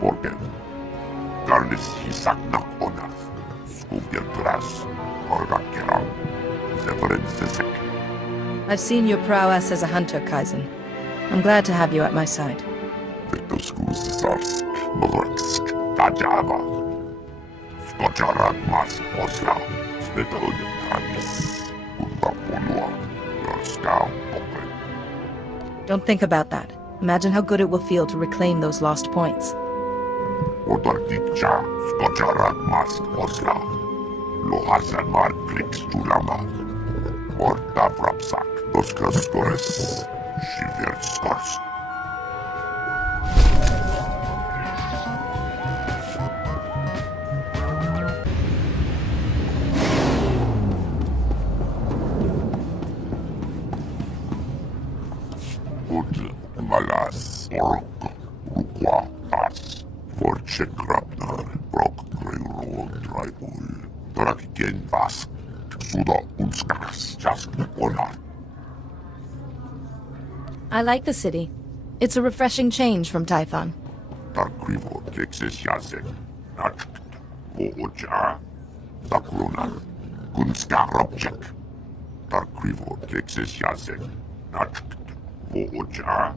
Borgen. Garnis hisaknak onas. Skuvjertras. Orgakeram. Severensesek. I've seen your prowess as a hunter, Kaizen. I'm glad to have you at my side. Vetoskusarsk. Moreksk. Tajava. Skocharak mas osla. Svetod tanis. Umpapulua. Yorskau popen. Don't think about that. Imagine how good it will feel to reclaim those lost points. Otartikcha. Skocharak mas osla. Lohasan mar krix tulama. Orta vrapsak. Doskaskores. Shiverskors. Malas, Ork, Rukwa, As, Forchek Rapnar, Brok, Greyrol, Draibul, Torakigen Vask, Suda Unskas, Jask, Onar. I like the city. It's a refreshing change from Tython. Tarkrivo, Texas Yazek, Natcht, Vooja, Takrunar, Kunska Robchek. Tarkrivo, Texas Yazek, Natcht, Vooja.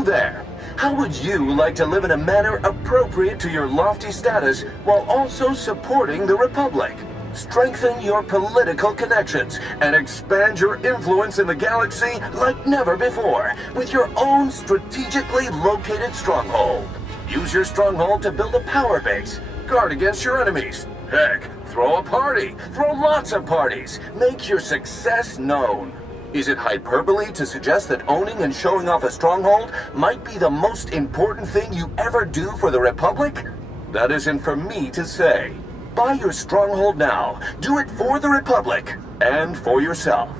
You there! How would you like to live in a manner appropriate to your lofty status while also supporting the Republic? Strengthen your political connections and expand your influence in the galaxy like never before with your own strategically located stronghold. Use your stronghold to build a power base, guard against your enemies. Heck, throw a party! Throw lots of parties! Make your success known. Is it hyperbole to suggest that owning and showing off a stronghold might be the most important thing you ever do for the Republic? That isn't for me to say. Buy your stronghold now. Do it for the Republic and for yourself.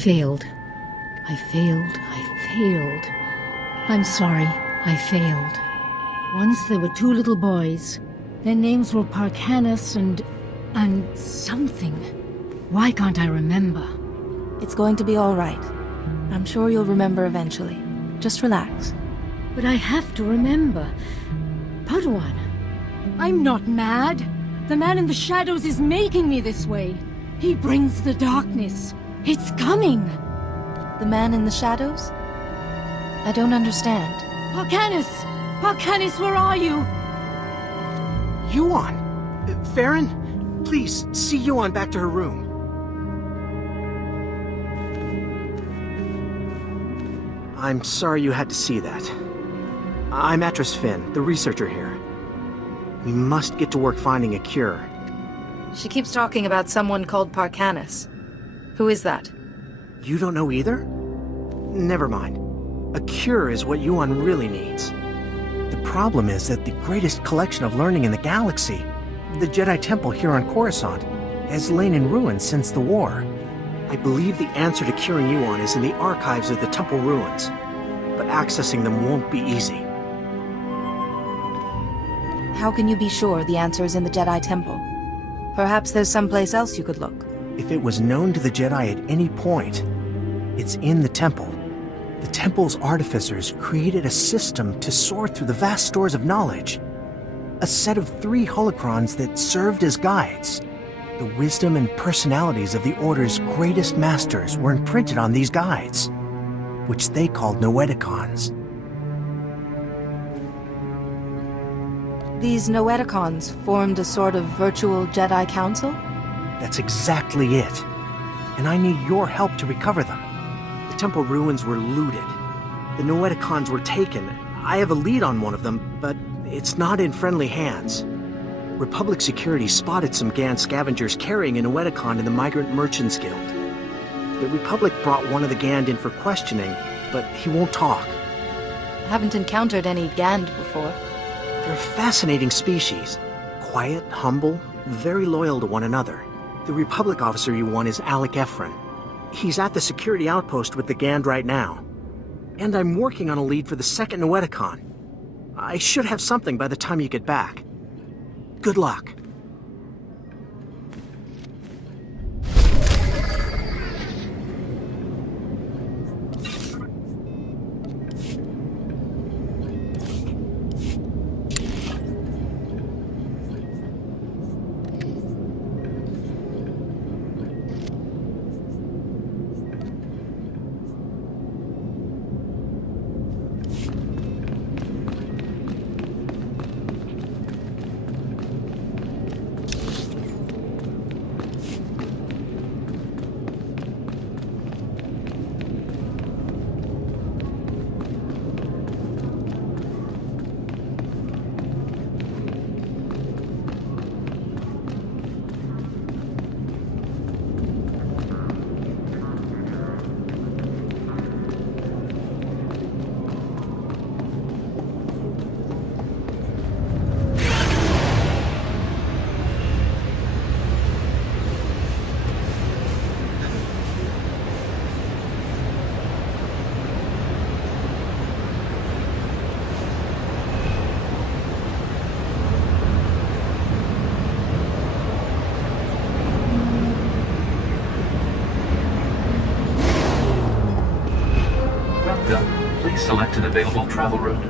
failed. I failed. I'm sorry. I failed. Once there were two little boys. Their names were Parkanis and something. Why can't I remember? It's going to be all right. I'm sure you'll remember eventually. Just relax. But I have to remember. Padawan, I'm not mad. The man in the shadows is making me this way. He brings the darkness. It's coming. The man in the shadows? I don't understand. Parkanis! Parkanis, where are you? Yuan! Farron, please, see Yuan back to her room. I'm sorry you had to see that. I'm Atris Finn, the researcher here. We must get to work finding a cure. She keeps talking about someone called Parkanis. Who is that? You don't know either? Never mind. A cure is what Yuan really needs. The problem is that the greatest collection of learning in the galaxy, the Jedi Temple here on Coruscant, has lain in ruins since the war. I believe the answer to curing Yuan is in the archives of the temple ruins, but accessing them won't be easy. How can you be sure the answer is in the Jedi Temple? Perhaps there's someplace else you could look. If it was known to the Jedi at any point, it's in the temple. The temple's artificers created a system to sort through the vast stores of knowledge. A set of 3 holocrons that served as guides. The wisdom and personalities of the Order's greatest masters were imprinted on these guides, which they called Noeticons. These Noeticons formed a sort of virtual Jedi Council? That's exactly it. And I need your help to recover them. The temple ruins were looted. The Noeticons were taken. I have a lead on one of them, but it's not in friendly hands. Republic security spotted some Gan scavengers carrying a Noeticon in the Migrant Merchants Guild. The Republic brought one of the Gand in for questioning, but he won't talk. I haven't encountered any Gand before. They're a fascinating species. Quiet, humble, very loyal to one another. The Republic officer you won is Alec Efron. He's at the security outpost with the Gand right now. And I'm working on a lead for the second Noeticon. I should have something by the time you get back. Good luck. Please select an available travel route.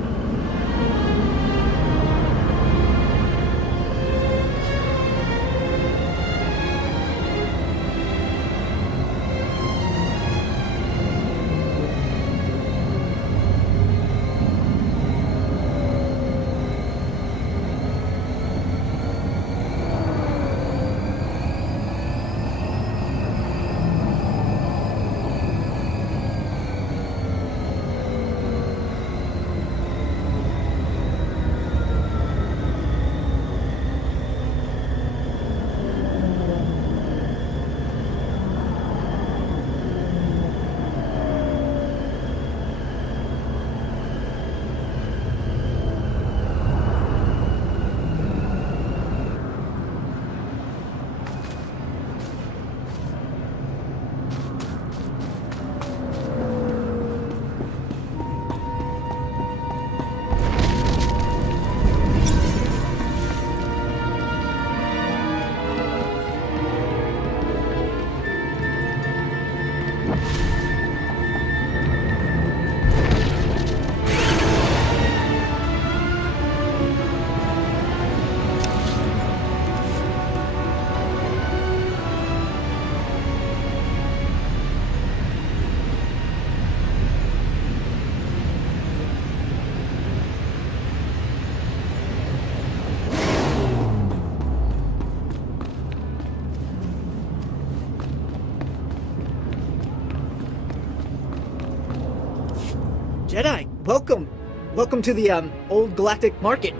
Jedi, welcome. Welcome to the, Old Galactic Market,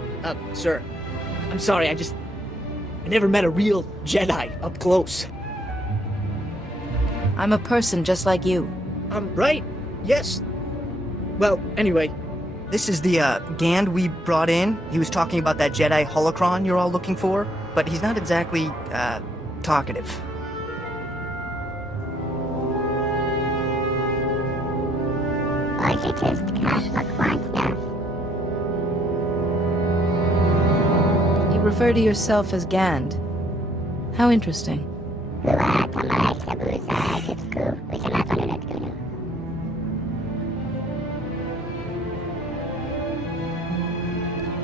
sir. I'm sorry, I never met a real Jedi up close. I'm a person just like you. Right. Yes. Well, anyway. This is the, Gand we brought in. He was talking about that Jedi holocron you're all looking for, but he's not exactly, talkative. You refer to yourself as Gand. How interesting.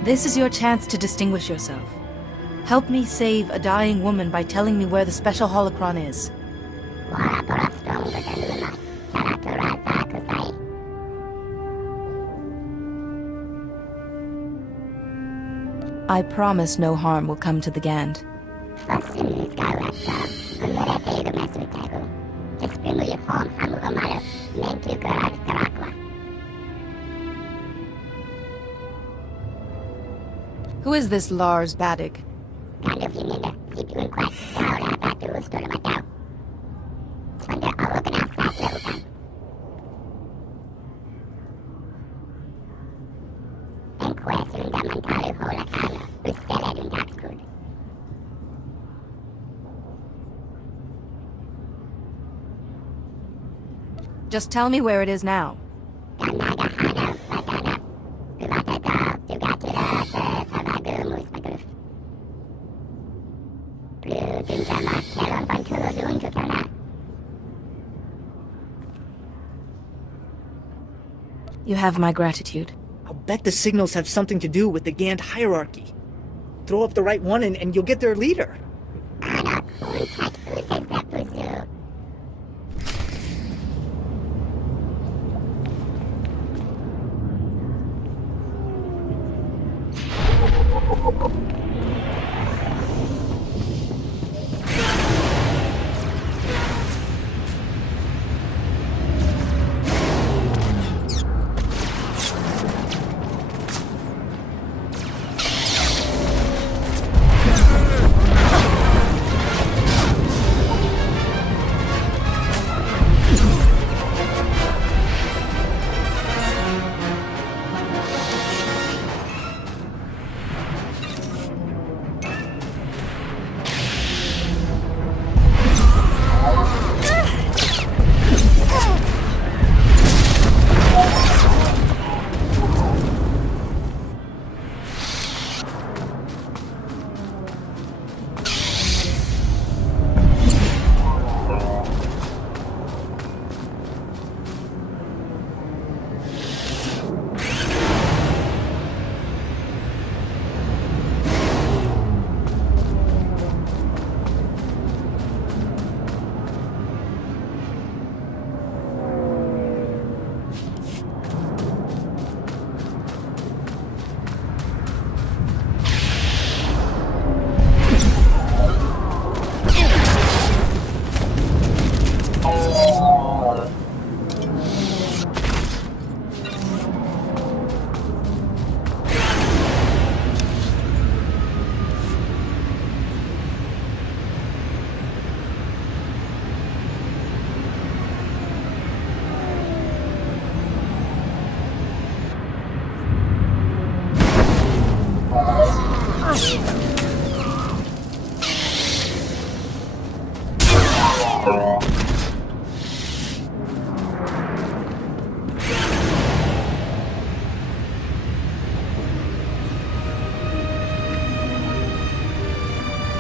This is your chance to distinguish yourself. Help me save a dying woman by telling me where the special holocron is. I promise no harm will come to the Gand. Who is this Lars Badig? Just tell me where it is now. You have my gratitude. I'll bet the signals have something to do with the Gand hierarchy. Throw up the right one and you'll get their leader.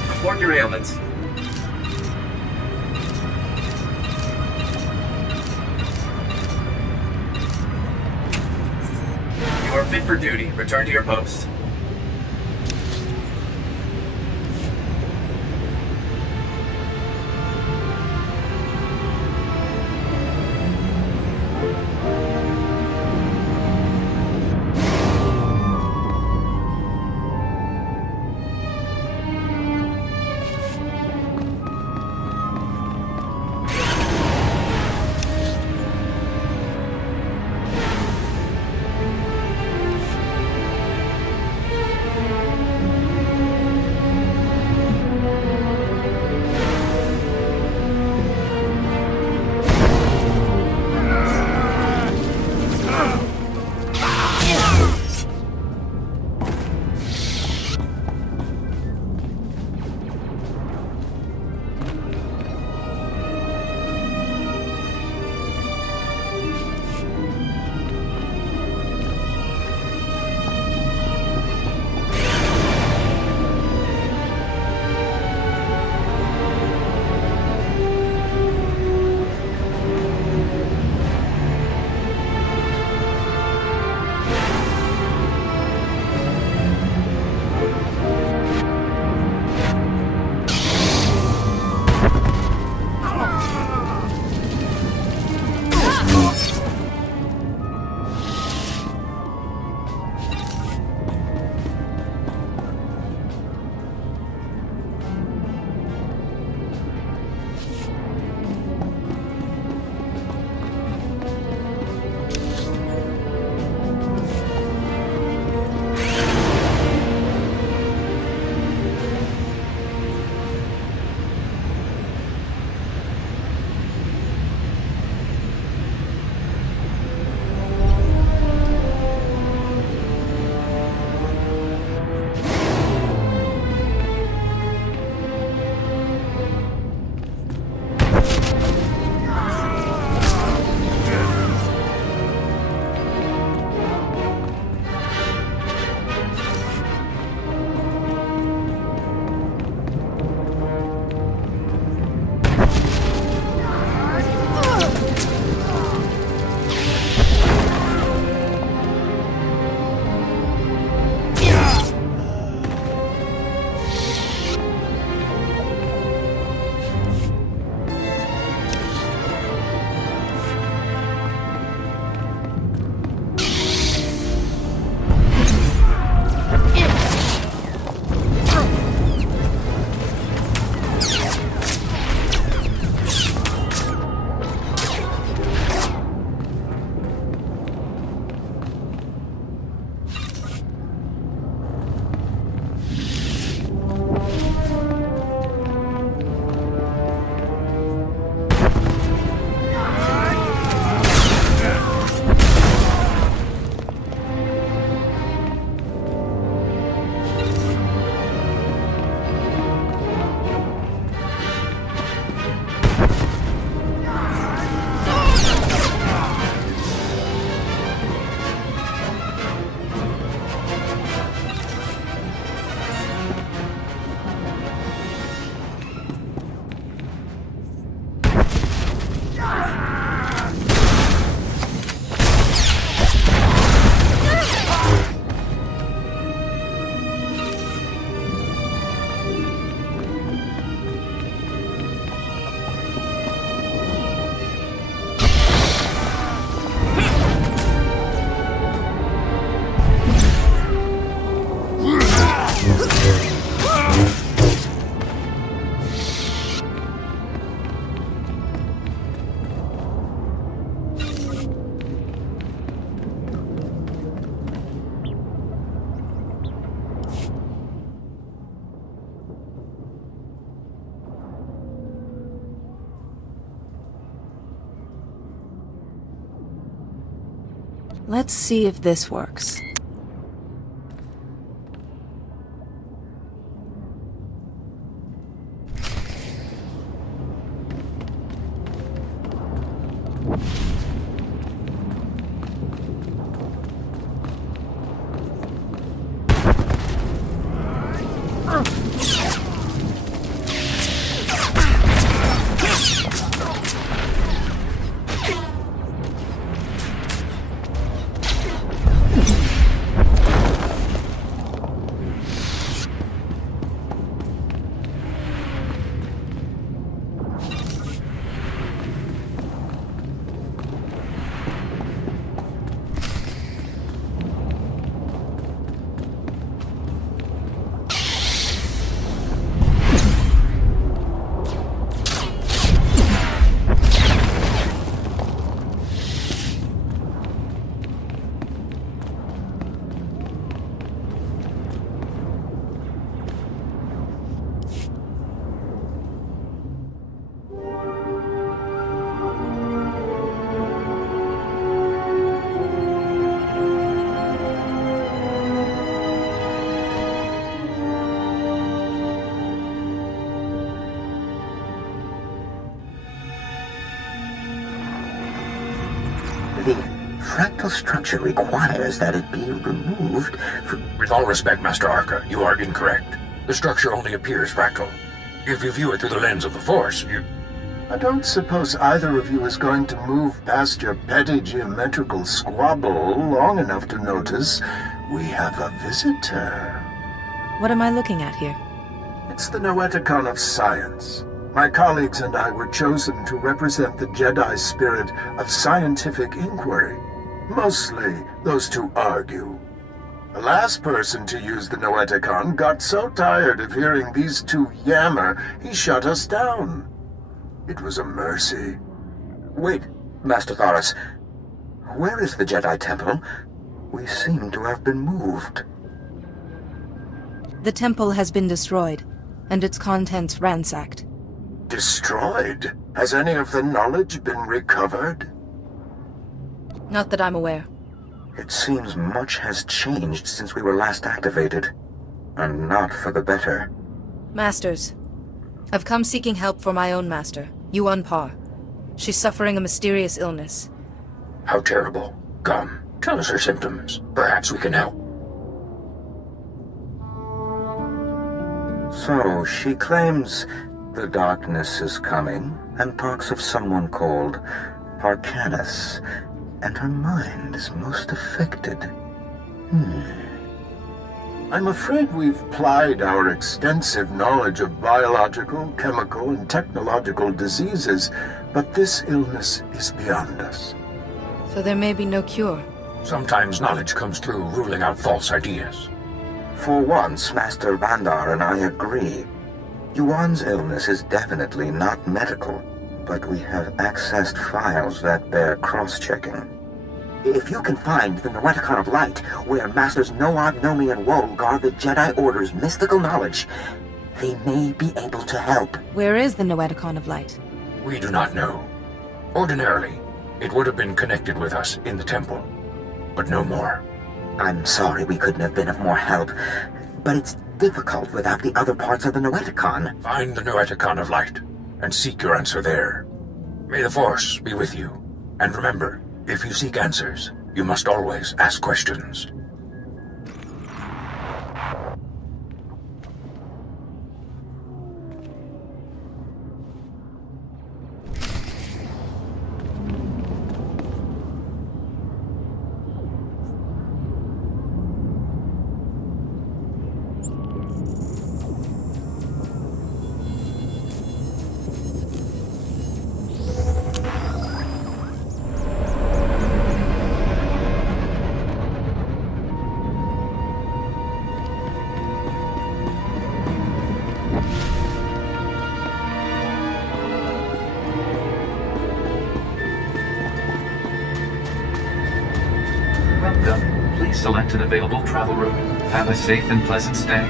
Report your ailments. You are fit for duty. Return to your post. Let's see if this works. The fractal structure requires that it be removed from... With all respect, Master Arca, you are incorrect. The structure only appears fractal. If you view it through the lens of the Force, you... I don't suppose either of you is going to move past your petty geometrical squabble long enough to notice we have a visitor. What am I looking at here? It's the Noeticon of Science. My colleagues and I were chosen to represent the Jedi spirit of scientific inquiry. Mostly those to argue. The last person to use the Noeticon got so tired of hearing these two yammer, he shut us down. It was a mercy. Wait, Master Thoris. Where is the Jedi Temple? We seem to have been moved. The temple has been destroyed, and its contents ransacked. Destroyed? Has any of the knowledge been recovered? Not that I'm aware. It seems much has changed since we were last activated. And not for the better. Masters, I've come seeking help for my own master, Yuan Pa. She's suffering a mysterious illness. How terrible. Come, tell us her symptoms. Perhaps we can help. So, she claims the darkness is coming, and talks of someone called Arcanus, and her mind is most affected. I'm afraid we've plied our extensive knowledge of biological, chemical, and technological diseases, but this illness is beyond us. So there may be no cure. Sometimes knowledge comes through ruling out false ideas. For once, Master Bandar and I agree. Yuan's illness is definitely not medical, but we have accessed files that bear cross-checking. If you can find the Noeticon of Light, where Masters Noad, Nomi, and Woe guard the Jedi Order's mystical knowledge, they may be able to help. Where is the Noeticon of Light? We do not know. Ordinarily, it would have been connected with us in the temple, but no more. I'm sorry we couldn't have been of more help, but it's difficult without the other parts of the Noeticon. Find the Noeticon of Light, and seek your answer there. May the Force be with you, and remember, if you seek answers, you must always ask questions. Welcome. Please select an available travel route. Have a safe and pleasant stay.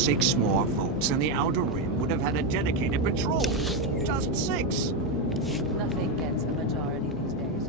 6 more votes and the Outer Rim would have had a dedicated patrol. Just 6. Nothing gets a majority these days.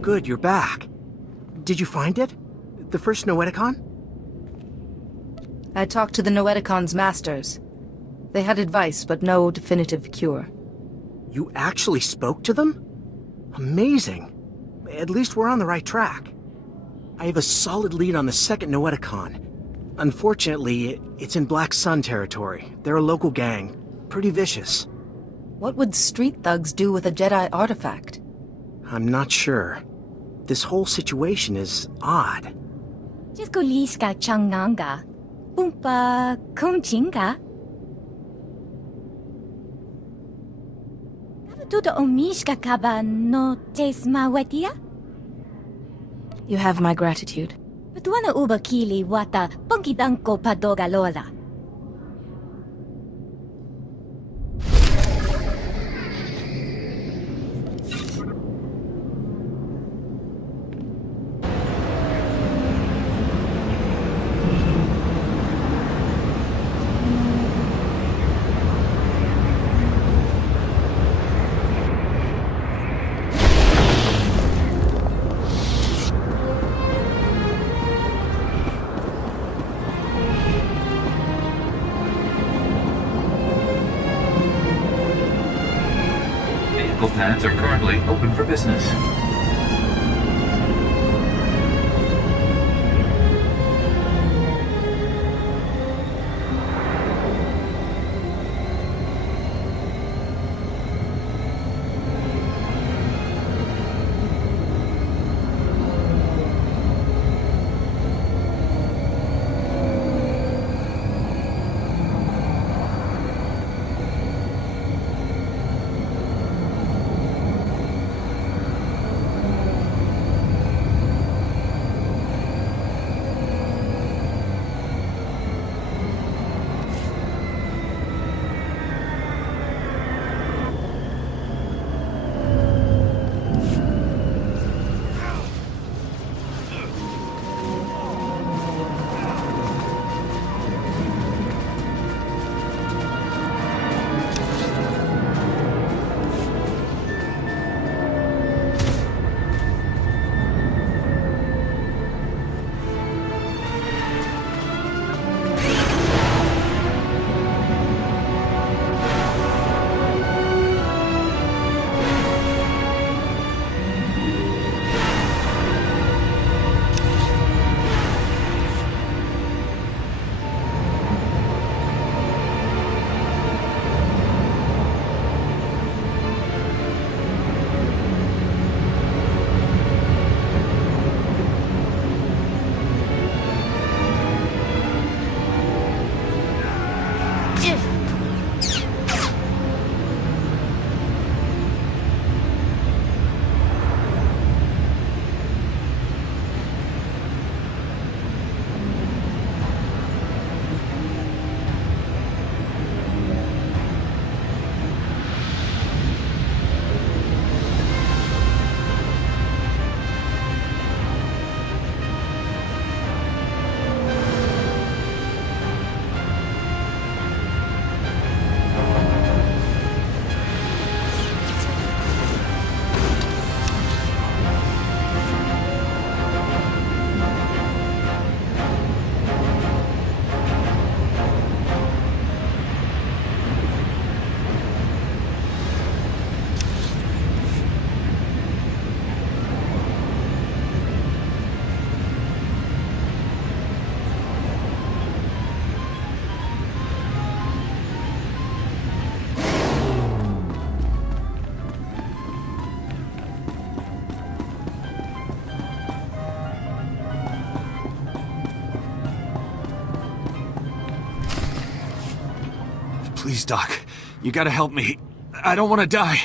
Good, you're back. Did you find it? The first Noeticon? I talked to the Noeticon's masters. They had advice, but no definitive cure. You actually spoke to them? Amazing. At least we're on the right track. I have a solid lead on the second Noeticon. Unfortunately, it's in Black Sun territory. They're a local gang. Pretty vicious. What would street thugs do with a Jedi artifact? I'm not sure. This whole situation is odd. Jiskoliska changanga. Umpa kumchinga. Tuto omishka kaba no tesma wetia? You have my gratitude. Tuana uba kili wata ponkidanko padoga lola. Vehicle pads are currently open for business. Please, Doc. You gotta help me. I don't want to die.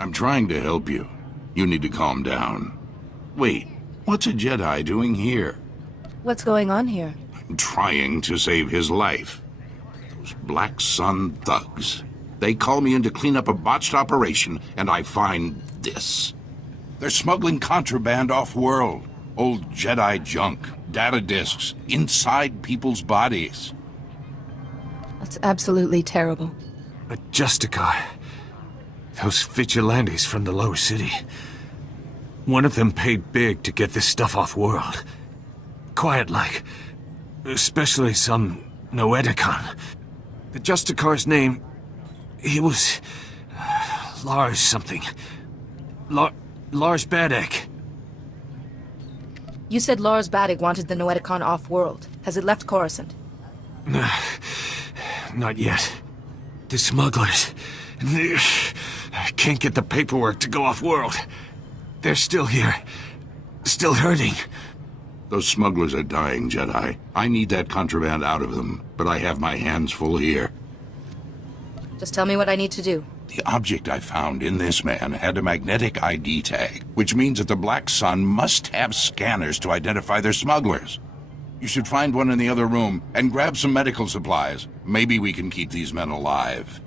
I'm trying to help you. You need to calm down. Wait, what's a Jedi doing here? What's going on here? I'm trying to save his life. Those Black Sun thugs. They call me in to clean up a botched operation, and I find this. They're smuggling contraband off-world. Old Jedi junk, data disks, inside people's bodies. That's absolutely terrible. A Justicar. Those vigilantes from the lower city. One of them paid big to get this stuff off-world. Quiet-like. Especially some Noeticon. The Justicar's name... He was... Lars something. Lars Badek. You said Lars Badek wanted the Noeticon off-world. Has it left Coruscant? Not yet. The smugglers... can't get the paperwork to go off-world. They're still here. Still hurting. Those smugglers are dying, Jedi. I need that contraband out of them, but I have my hands full here. Just tell me what I need to do. The object I found in this man had a magnetic ID tag, which means that the Black Sun must have scanners to identify their smugglers. You should find one in the other room and grab some medical supplies. Maybe we can keep these men alive.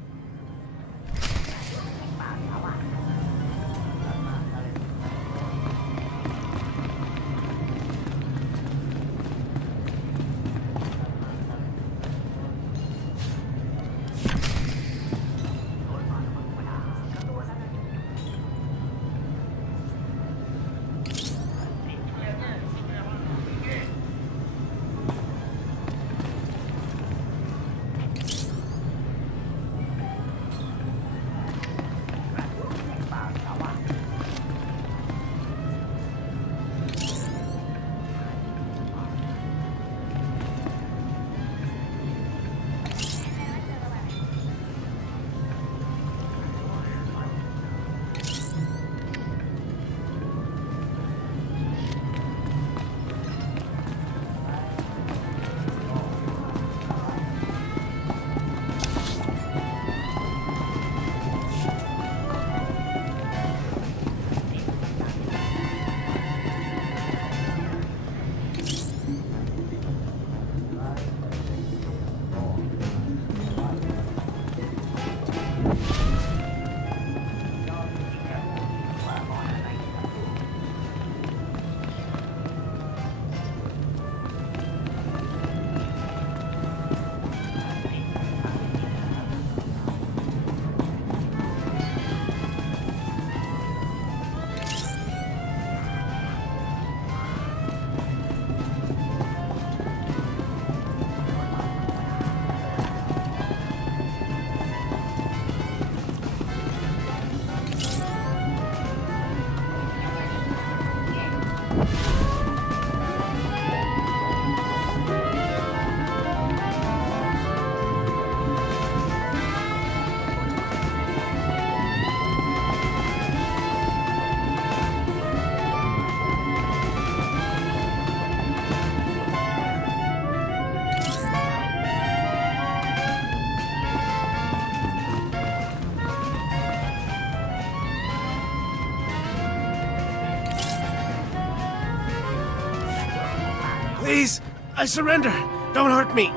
Please, I surrender. Don't hurt me.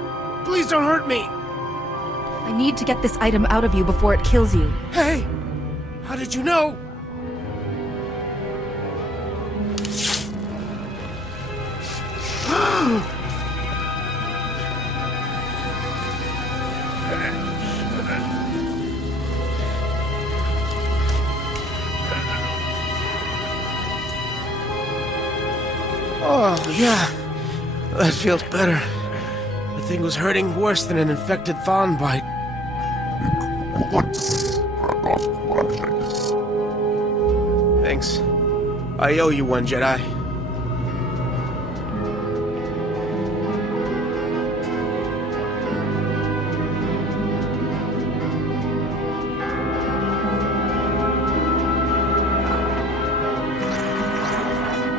Please don't hurt me. I need to get this item out of you before it kills you. Hey! How did you know? Oh, yeah. That feels better. The thing was hurting worse than an infected fawn bite. Thanks. I owe you one, Jedi.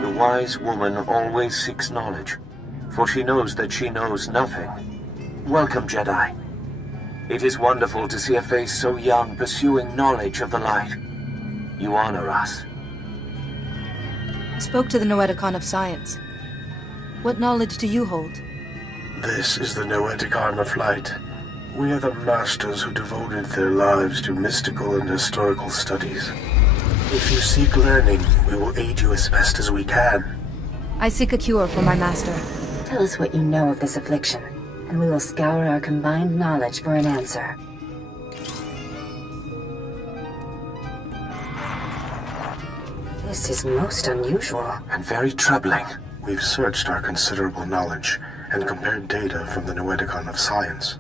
The wise woman always seeks knowledge, for she knows that she knows nothing. Welcome, Jedi. It is wonderful to see a face so young pursuing knowledge of the light. You honor us. I spoke to the Noeticon of Science. What knowledge do you hold? This is the Noeticon of Light. We are the masters who devoted their lives to mystical and historical studies. If you seek learning, we will aid you as best as we can. I seek a cure for my master. Tell us what you know of this affliction, and we will scour our combined knowledge for an answer. This is most unusual. And very troubling. We've searched our considerable knowledge and compared data from the Noeticon of Science.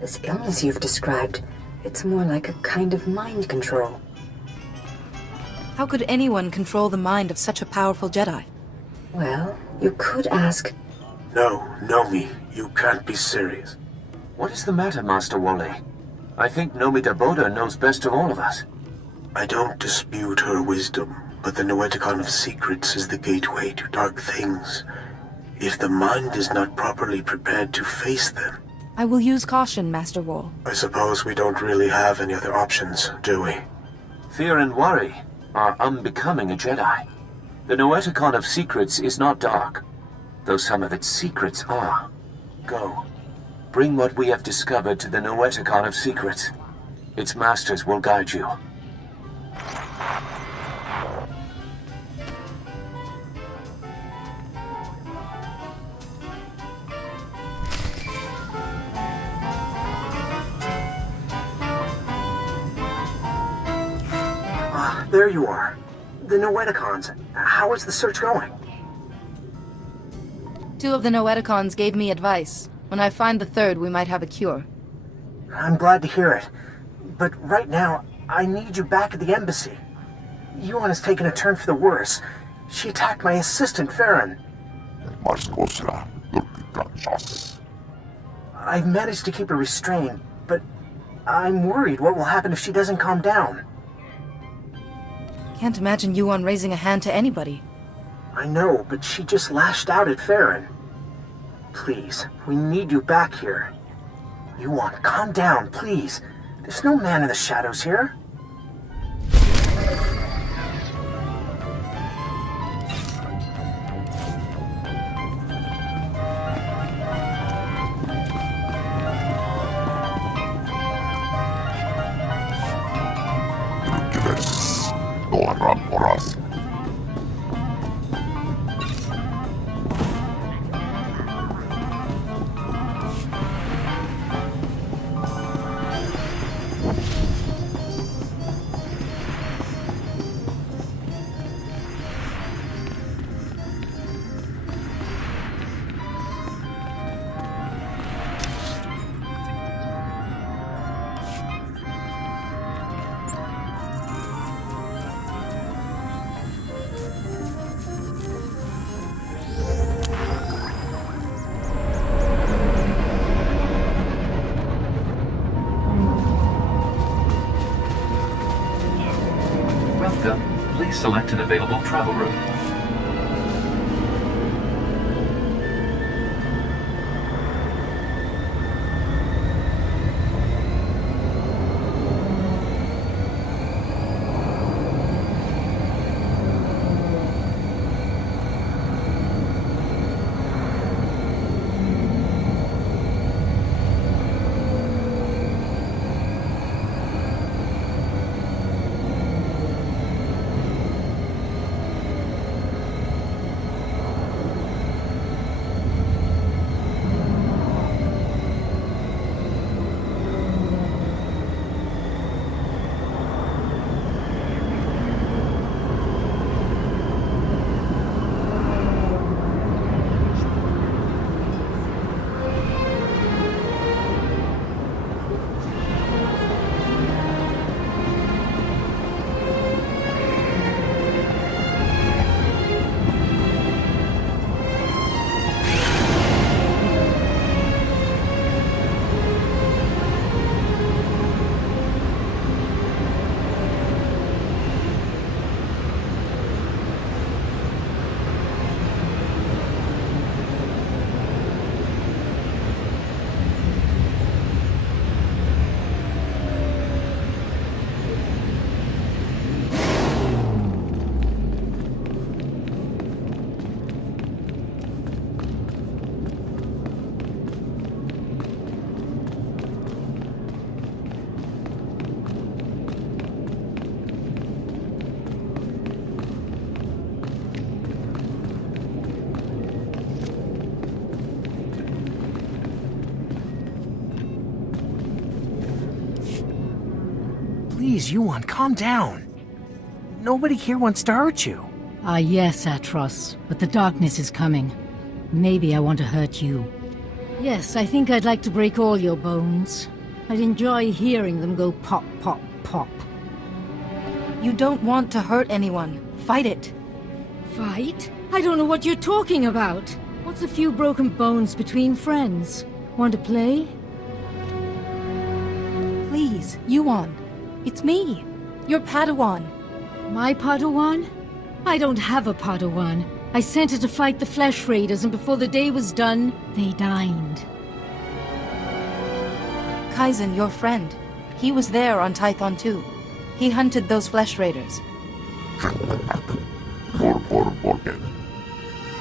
This illness you've described, it's more like a kind of mind control. How could anyone control the mind of such a powerful Jedi? Well, you could ask... No, Nomi, you can't be serious. What is the matter, Master Woolley? I think Nomi Daboda knows best of all of us. I don't dispute her wisdom, but the Noeticon of Secrets is the gateway to dark things. If the mind is not properly prepared to face them... I will use caution, Master Wall. I suppose we don't really have any other options, do we? Fear and worry are unbecoming a Jedi. The Noeticon of Secrets is not dark, though some of its secrets are. Go. Bring what we have discovered to the Noeticon of Secrets. Its masters will guide you. There you are. The Noeticons. How is the search going? 2 of the Noeticons gave me advice. When I find the 3rd, we might have a cure. I'm glad to hear it. But right now, I need you back at the embassy. Yuan has taken a turn for the worse. She attacked my assistant, Farron. I've managed to keep her restrained, but I'm worried what will happen if she doesn't calm down. Can't imagine Yuan raising a hand to anybody. I know, but she just lashed out at Farron. Please, we need you back here. Yuan, calm down, please. There's no man in the shadows here. Please select an available travel route. Please, Yuan, calm down. Nobody here wants to hurt you. Ah, yes, Atros, but the darkness is coming. Maybe I want to hurt you. Yes, I think I'd like to break all your bones. I'd enjoy hearing them go pop, pop, pop. You don't want to hurt anyone. Fight it. Fight? I don't know what you're talking about. What's a few broken bones between friends? Want to play? Please, Yuan. It's me, your Padawan. My Padawan? I don't have a Padawan. I sent her to fight the Flesh Raiders, and before the day was done, they dined. Kaizen, your friend. He was there on Tython too. He hunted those Flesh Raiders.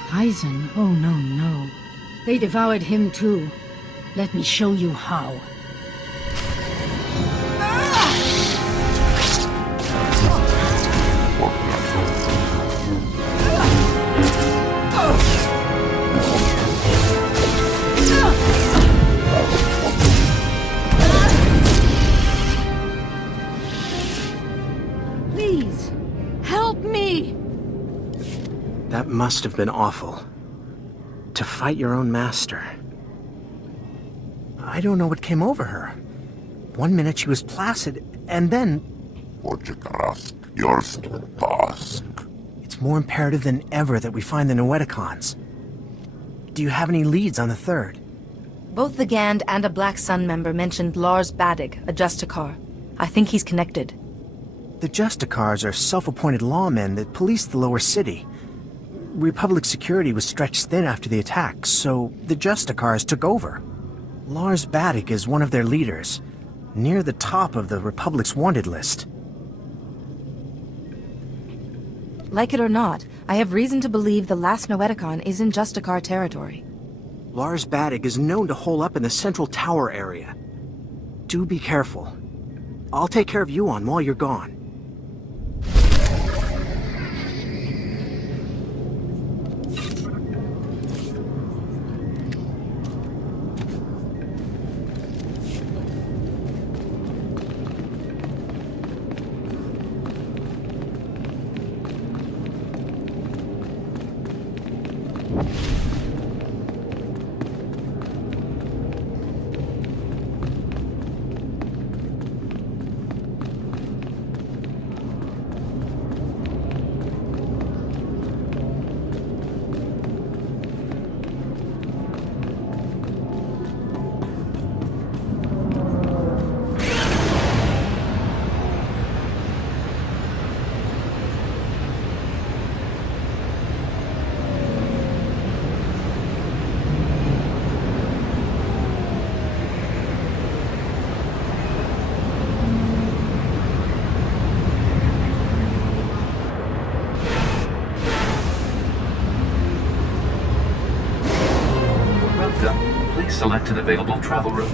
Kaizen? Oh, no, no. They devoured him too. Let me show you how. Please, help me! That must have been awful. To fight your own master. I don't know what came over her. One minute she was placid, and then... It's more imperative than ever that we find the Noeticons. Do you have any leads on the third? Both the Gand and a Black Sun member mentioned Lars Badig, a Justicar. I think he's connected. The Justicars are self-appointed lawmen that police the lower city. Republic security was stretched thin after the attack, so the Justicars took over. Lars Badig is one of their leaders, near the top of the Republic's wanted list. Like it or not, I have reason to believe the last Noeticon is in Justicar territory. Lars Badig is known to hole up in the central tower area. Do be careful. I'll take care of Yuan while you're gone. Please select an available travel route.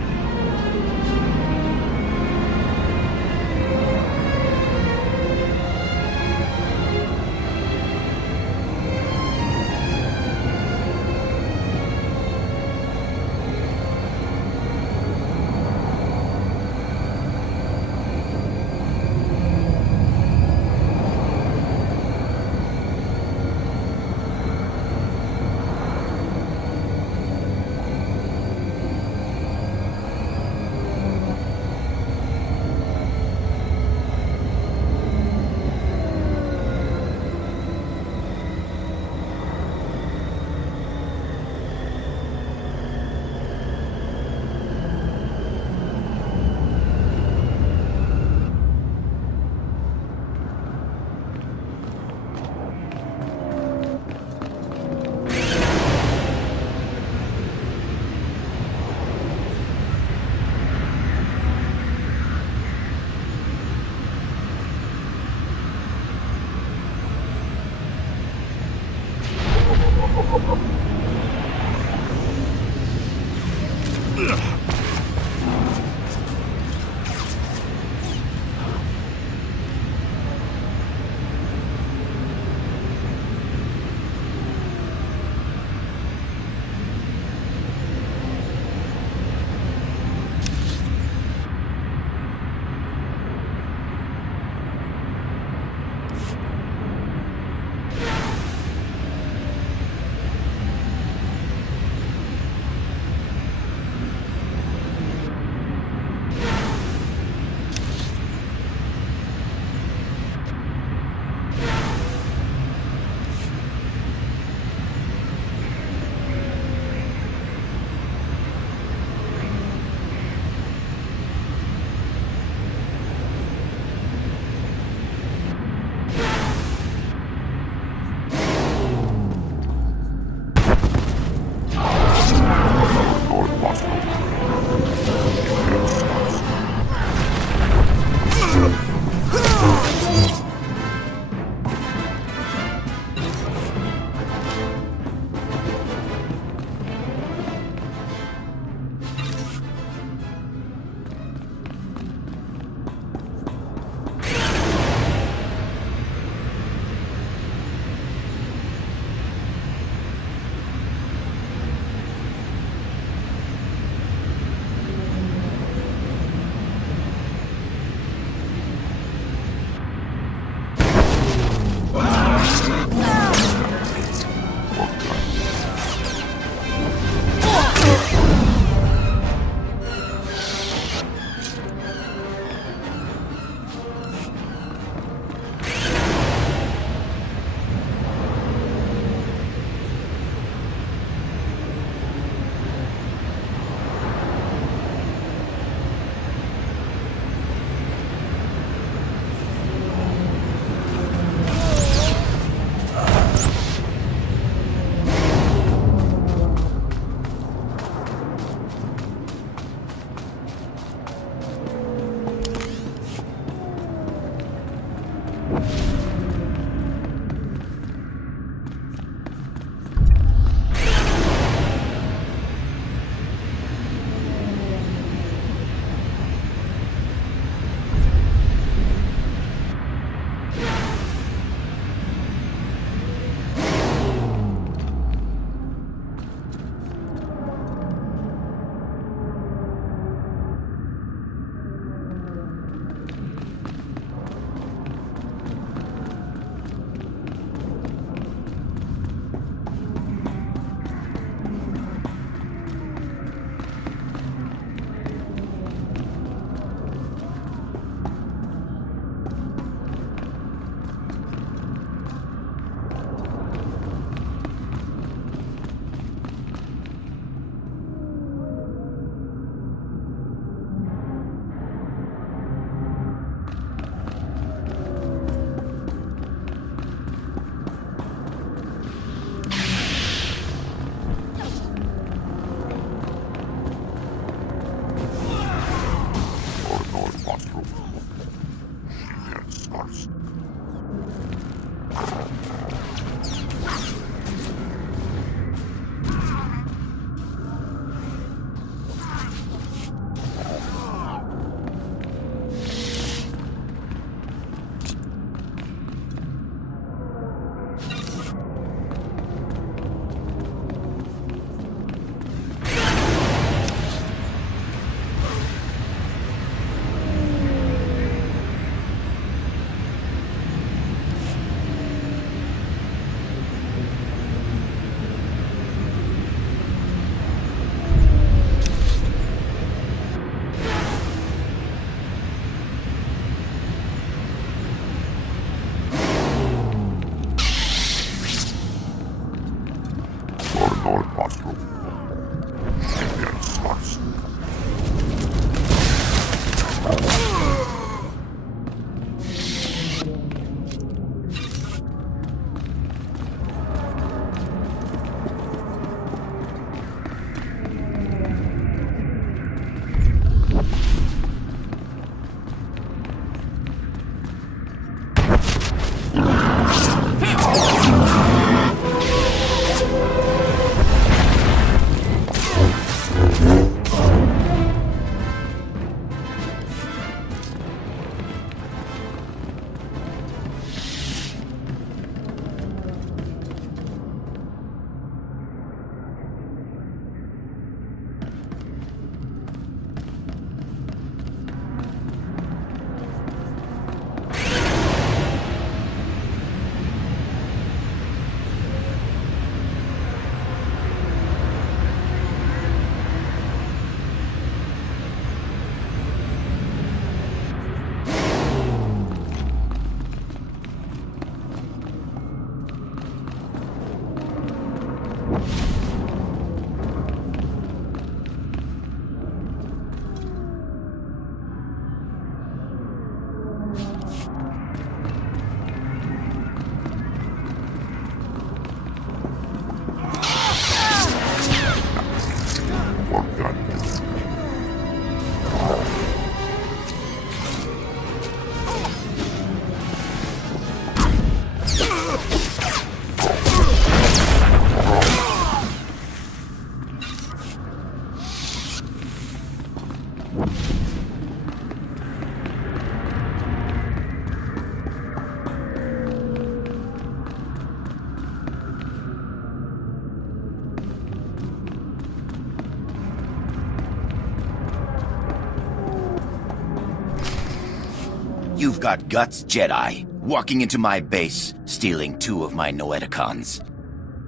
You've got guts, Jedi. Walking into my base, stealing 2 of my Noeticons.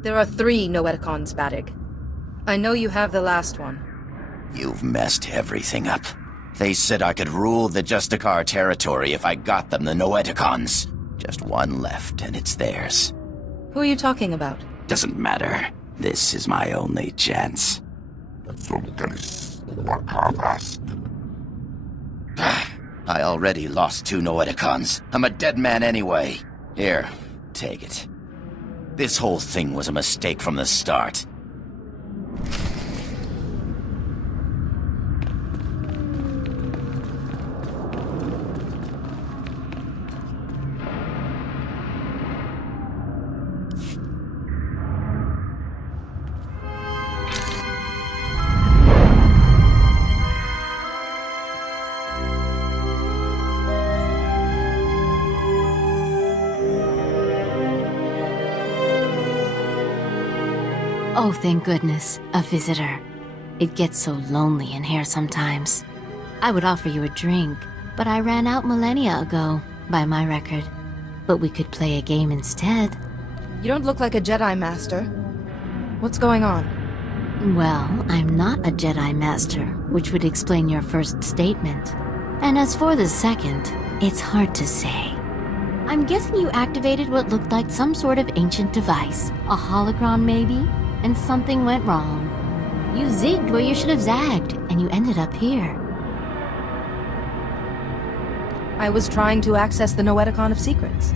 There are 3 Noeticons, Badig. I know you have the last one. You've messed everything up. They said I could rule the Justicar territory if I got them the Noeticons. Just one left, and it's theirs. Who are you talking about? Doesn't matter. This is my only chance. I already lost 2 Noeticons. I'm a dead man anyway. Here, take it. This whole thing was a mistake from the start. Oh, thank goodness, a visitor. It gets so lonely in here sometimes. I would offer you a drink, but I ran out millennia ago, by my record. But we could play a game instead. You don't look like a Jedi Master. What's going on? Well, I'm not a Jedi Master, which would explain your first statement. And as for the second, it's hard to say. I'm guessing you activated what looked like some sort of ancient device, a holocron maybe, and something went wrong. You zigged where you should have zagged, and you ended up here. I was trying to access the Noeticon of Secrets.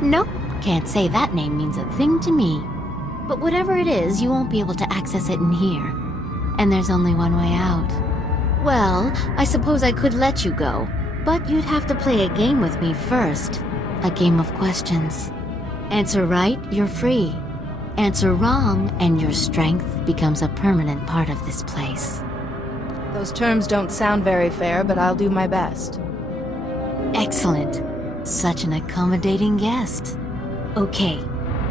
Nope, can't say that name means a thing to me. But whatever it is, you won't be able to access it in here. And there's only one way out. Well, I suppose I could let you go, but you'd have to play a game with me first. A game of questions. Answer right, you're free. Answer wrong, and your strength becomes a permanent part of this place. Those terms don't sound very fair, but I'll do my best. Excellent. Such an accommodating guest. Okay,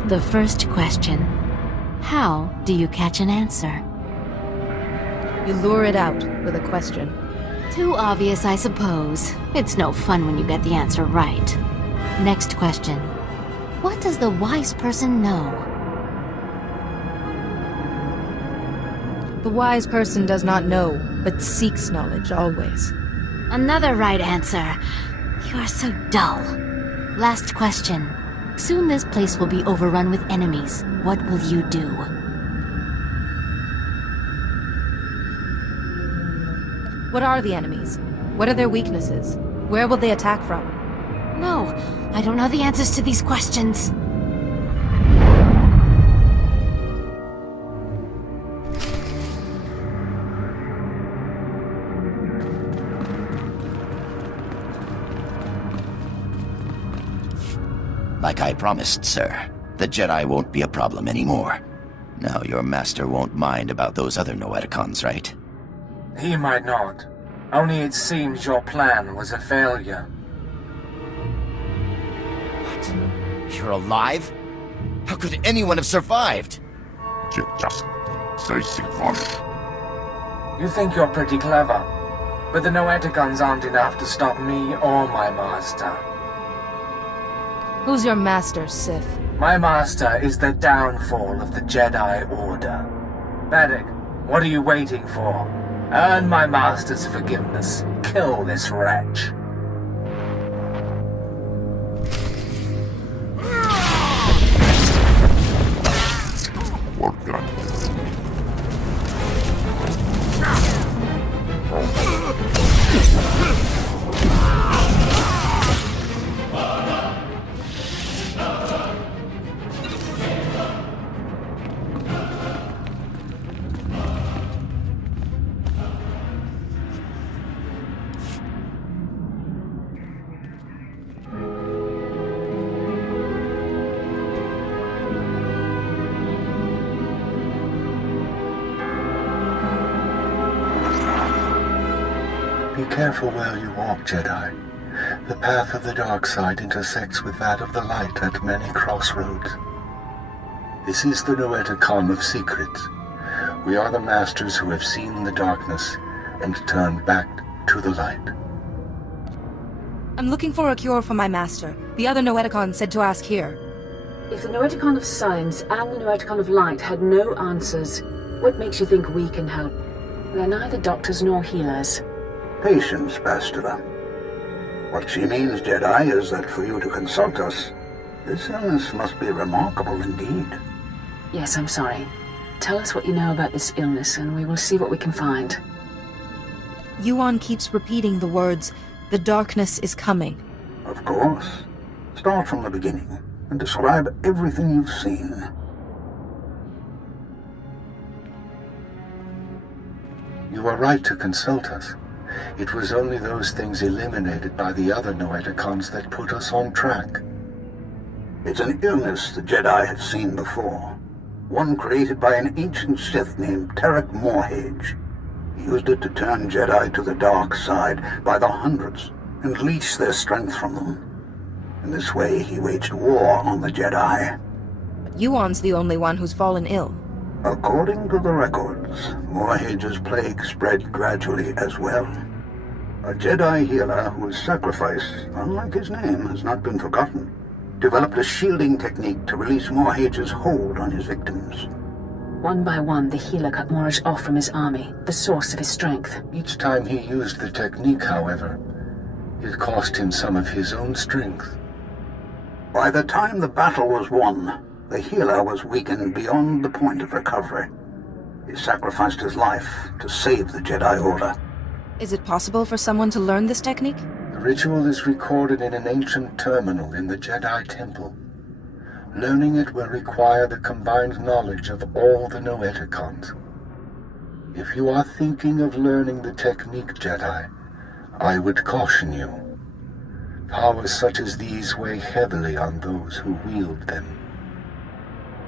the first question. How do you catch an answer? You lure it out with a question. Too obvious, I suppose. It's no fun when you get the answer right. Next question. What does the wise person know? The wise person does not know, but seeks knowledge always. Another right answer. You are so dull. Last question. Soon this place will be overrun with enemies. What will you do? What are the enemies? What are their weaknesses? Where will they attack from? No, I don't know the answers to these questions. Like I promised, sir. The Jedi won't be a problem anymore. Now your master won't mind about those other Noeticons, right? He might not. Only it seems your plan was a failure. What? You're alive? How could anyone have survived? Just say You think you're pretty clever, but the Noeticons aren't enough to stop me or my master. Who's your master, Sith? My master is the downfall of the Jedi Order. Badig, what are you waiting for? Earn my master's forgiveness. Kill this wretch. Well done. Be careful where you walk, Jedi. The path of the dark side intersects with that of the light at many crossroads. This is the Noeticon of Secrets. We are the masters who have seen the darkness and turned back to the light. I'm looking for a cure for my master. The other Noeticon said to ask here. If the Noeticon of Science and the Noeticon of Light had no answers, what makes you think we can help? We are neither doctors nor healers. Patience, Bastila. What she means, Jedi, is that for you to consult us, this illness must be remarkable indeed. Yes, I'm sorry. Tell us what you know about this illness, and we will see what we can find. Yuan keeps repeating the words, "The darkness is coming." Of course. Start from the beginning, and describe everything you've seen. You are right to consult us. It was only those things eliminated by the other Noeticons that put us on track. It's an illness the Jedi have seen before. One created by an ancient Sith named Tarek Morhage. He used it to turn Jedi to the dark side by the hundreds and leech their strength from them. In this way, he waged war on the Jedi. Yuan's the only one who's fallen ill. According to the records, Morhage's plague spread gradually as well. A Jedi healer whose sacrifice, unlike his name, has not been forgotten, developed a shielding technique to release Morhage's hold on his victims. One by one, the healer cut Morage off from his army, the source of his strength. Each time he used the technique, however, it cost him some of his own strength. By the time the battle was won, the healer was weakened beyond the point of recovery. He sacrificed his life to save the Jedi Order. Is it possible for someone to learn this technique? The ritual is recorded in an ancient terminal in the Jedi Temple. Learning it will require the combined knowledge of all the Noeticons. If you are thinking of learning the technique, Jedi, I would caution you. Powers such as these weigh heavily on those who wield them.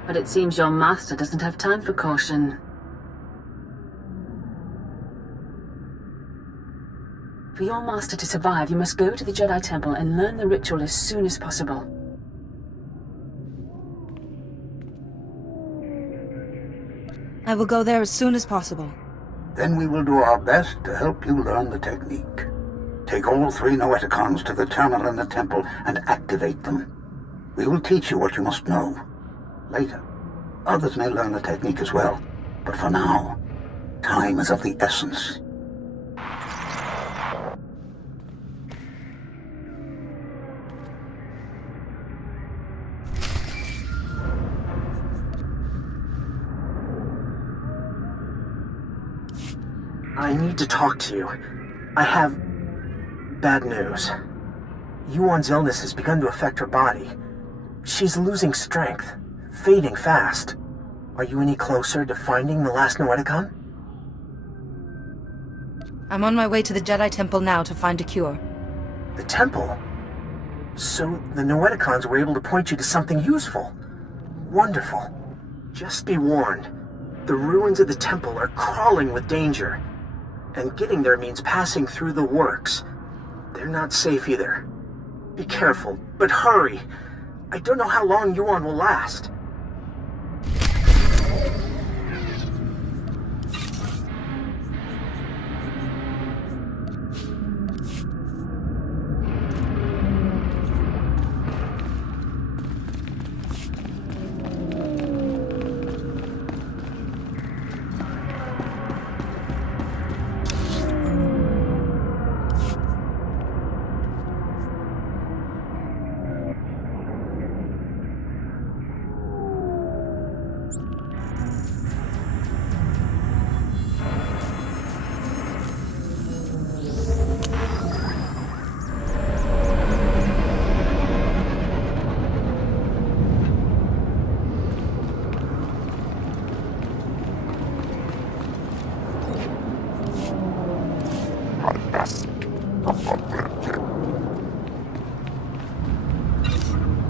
But it seems your master doesn't have time for caution. For your master to survive, you must go to the Jedi Temple and learn the ritual as soon as possible. I will go there as soon as possible. Then we will do our best to help you learn the technique. Take all 3 Noeticons to the terminal in the temple and activate them. We will teach you what you must know. Later, others may learn the technique as well. But for now, time is of the essence. I need to talk to you. I have bad news. Yuan's illness has begun to affect her body. She's losing strength, fading fast. Are you any closer to finding the last Noeticon? I'm on my way to the Jedi Temple now to find a cure. The temple? So the Noeticons were able to point you to something useful. Wonderful. Just be warned. The ruins of the temple are crawling with danger. And getting there means passing through the works. They're not safe either. Be careful, but hurry. I don't know how long Yuan will last.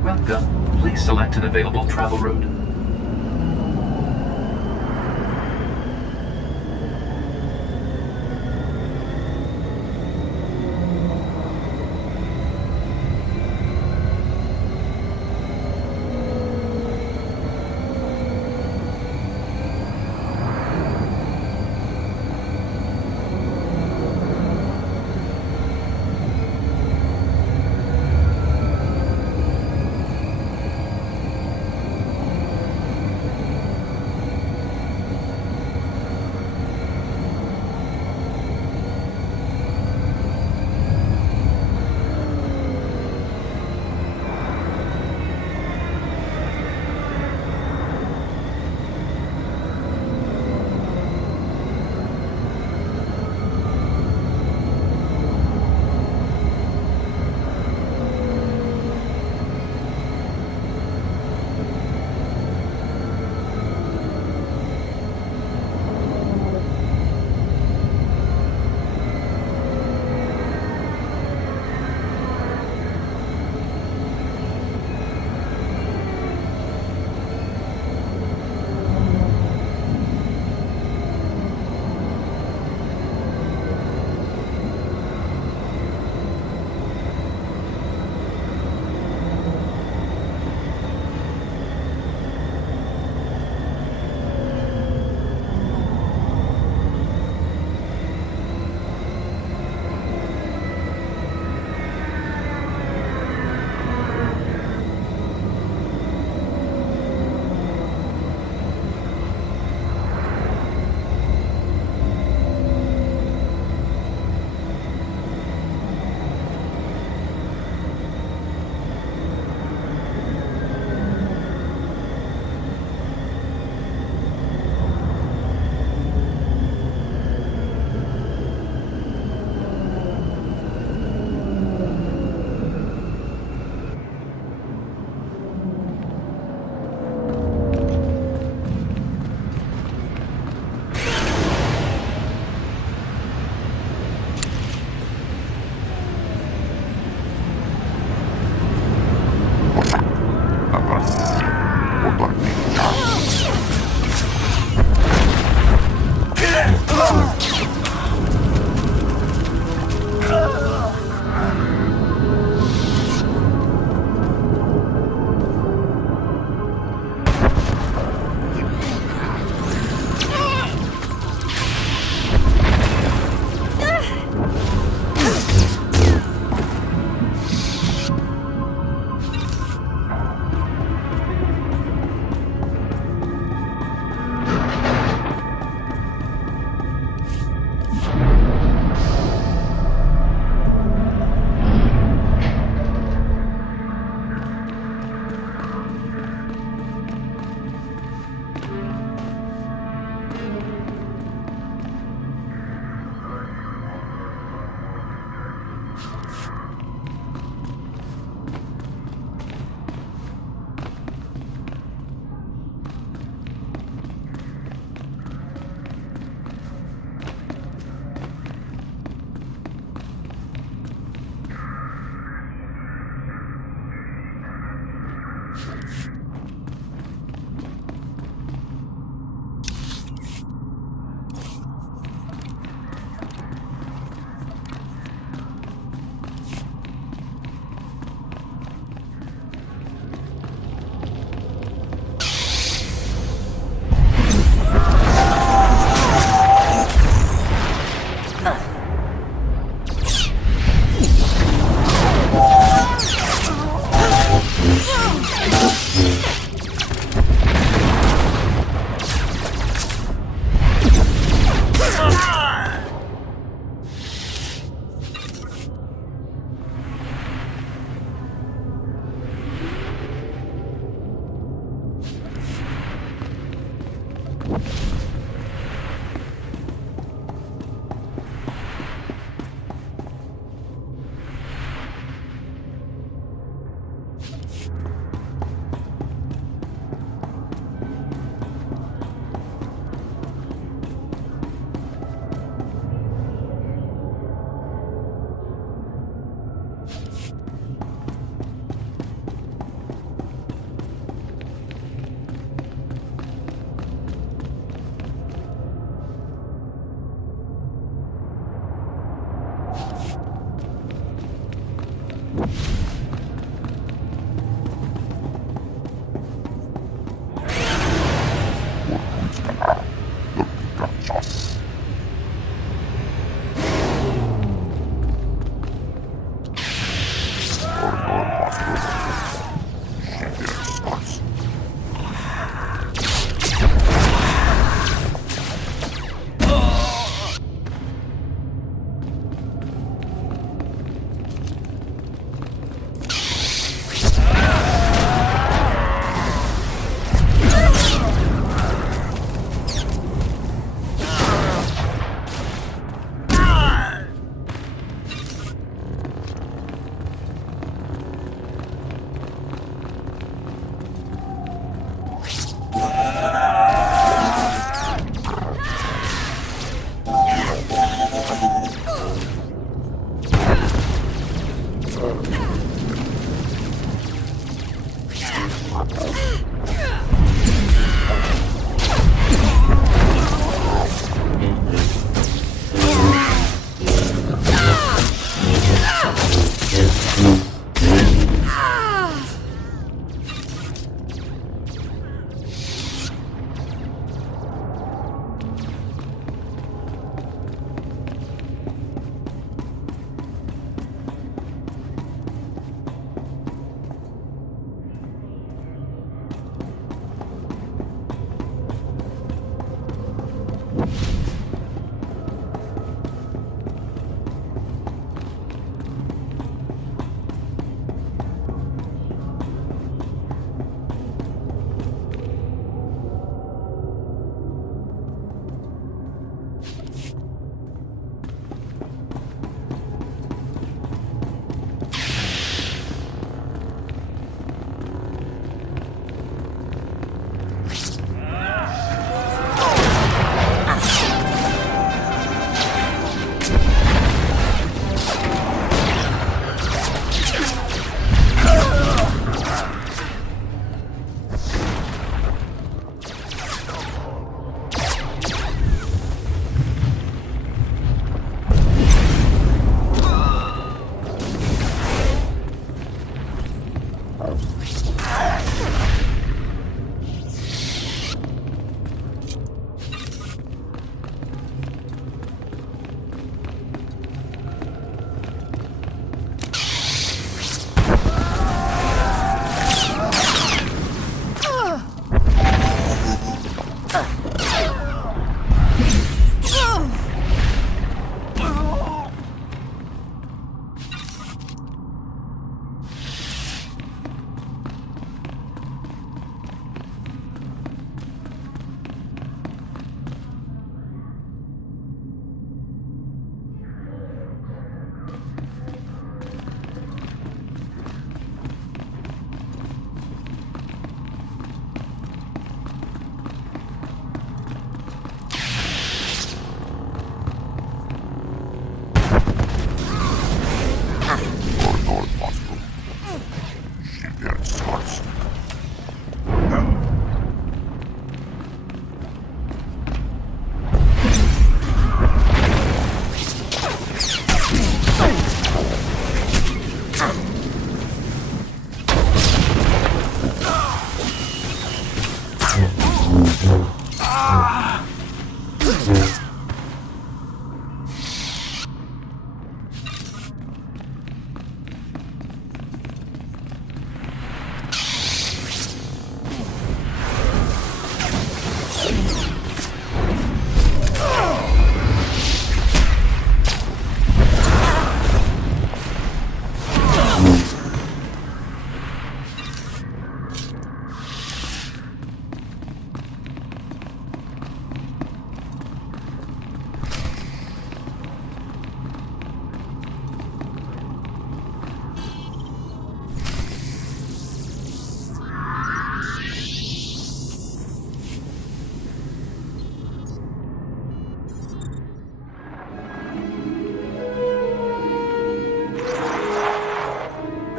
Welcome. Please select an available travel route.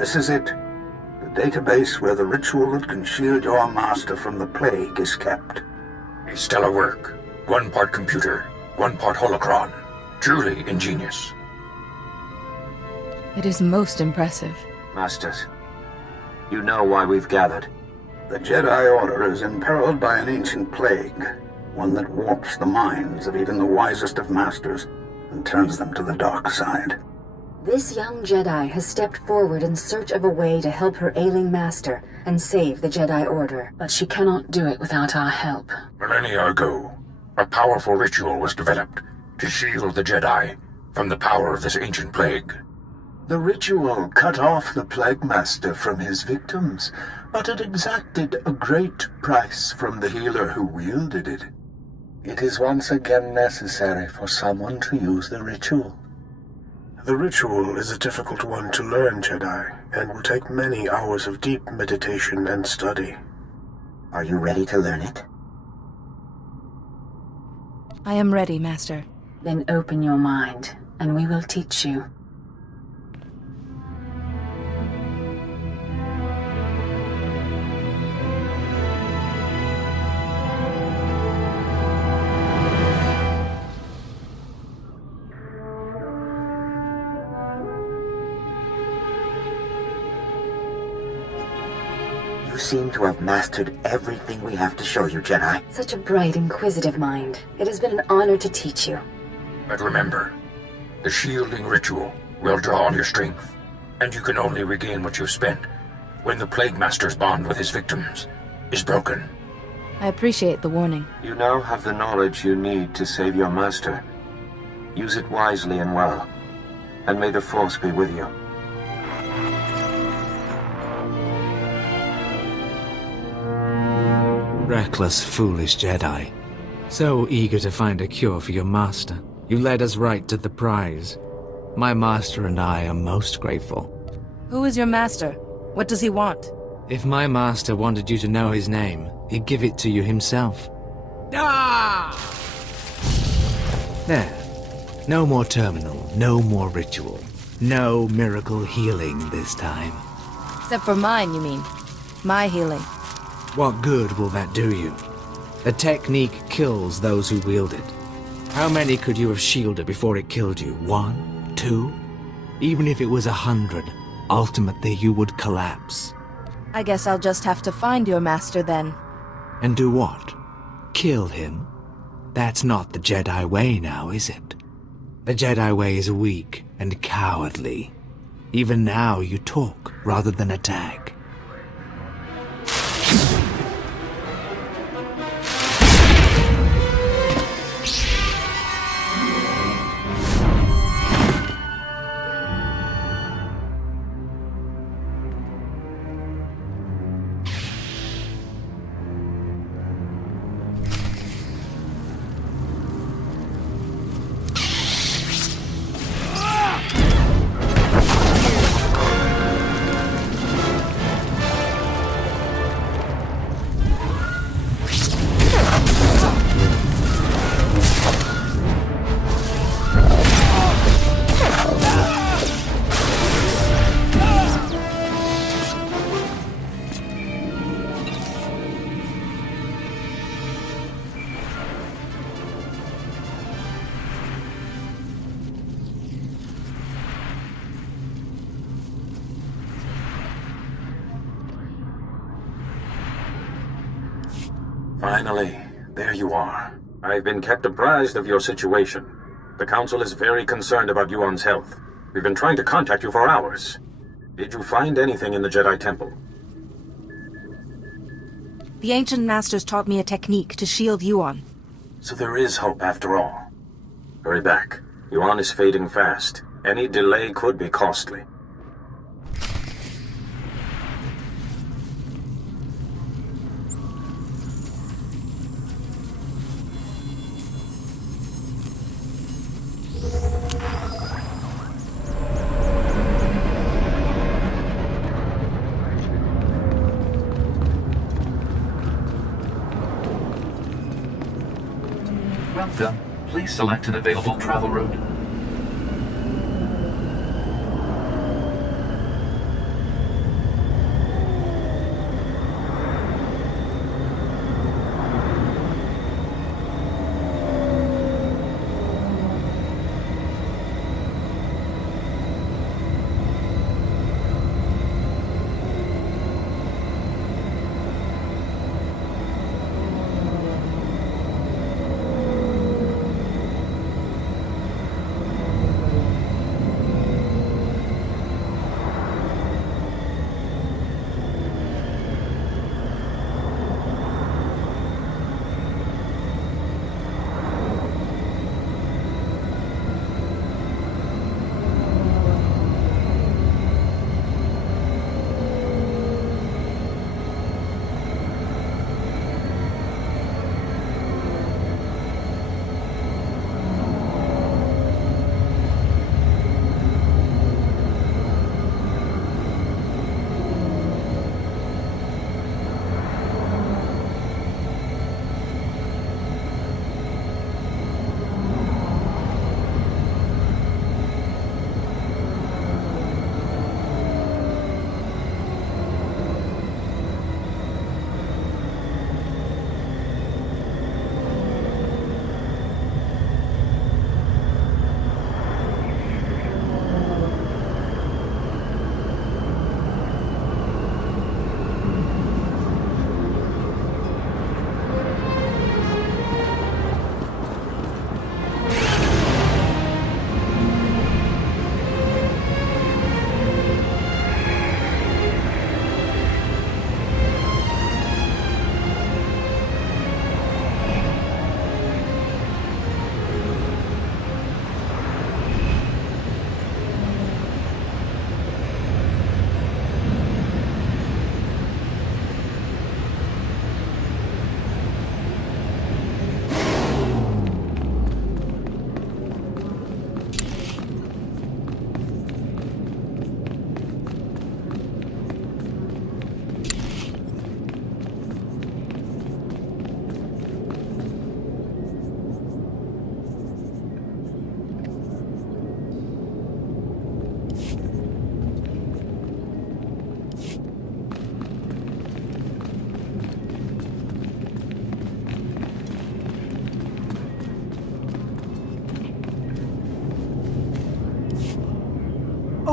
This is it. The database where the ritual that can shield your master from the plague is kept. Stellar work. 1 part computer, 1 part holocron. Truly ingenious. It is most impressive. Masters, you know why we've gathered. The Jedi Order is imperiled by an ancient plague, one that warps the minds of even the wisest of masters and turns them to the dark side. This young Jedi has stepped forward in search of a way to help her ailing master and save the Jedi Order, but she cannot do it without our help. Millennia ago, a powerful ritual was developed to shield the Jedi from the power of this ancient plague. The ritual cut off the Plague Master from his victims, but it exacted a great price from the healer who wielded it. It is once again necessary for someone to use the ritual. The ritual is a difficult one to learn, Jedi, and will take many hours of deep meditation and study. Are you ready to learn it? I am ready, Master. Then open your mind, and we will teach you. You seem to have mastered everything we have to show you, Jedi. Such a bright, inquisitive mind. It has been an honor to teach you. But remember, the shielding ritual will draw on your strength, and you can only regain what you've spent when the Plague Master's bond with his victims is broken. I appreciate the warning. You now have the knowledge you need to save your master. Use it wisely and well, and may the Force be with you. Reckless, foolish Jedi. So eager to find a cure for your master. You led us right to the prize. My master and I are most grateful. Who is your master? What does he want? If my master wanted you to know his name, he'd give it to you himself. Ah! There. No more terminal, no more ritual. No miracle healing this time. Except for mine, you mean? My healing. What good will that do you? The technique kills those who wield it. How many could you have shielded before it killed you? 1? 2? Even if it was 100, ultimately you would collapse. I guess I'll just have to find your master then. And do what? Kill him? That's not the Jedi way now, is it? The Jedi way is weak and cowardly. Even now you talk rather than attack. Finally, there you are. I've been kept apprised of your situation. The Council is very concerned about Yuan's health. We've been trying to contact you for hours. Did you find anything in the Jedi Temple? The Ancient Masters taught me a technique to shield Yuan. So there is hope after all. Hurry back. Yuan is fading fast. Any delay could be costly. Welcome. Please select an available travel route.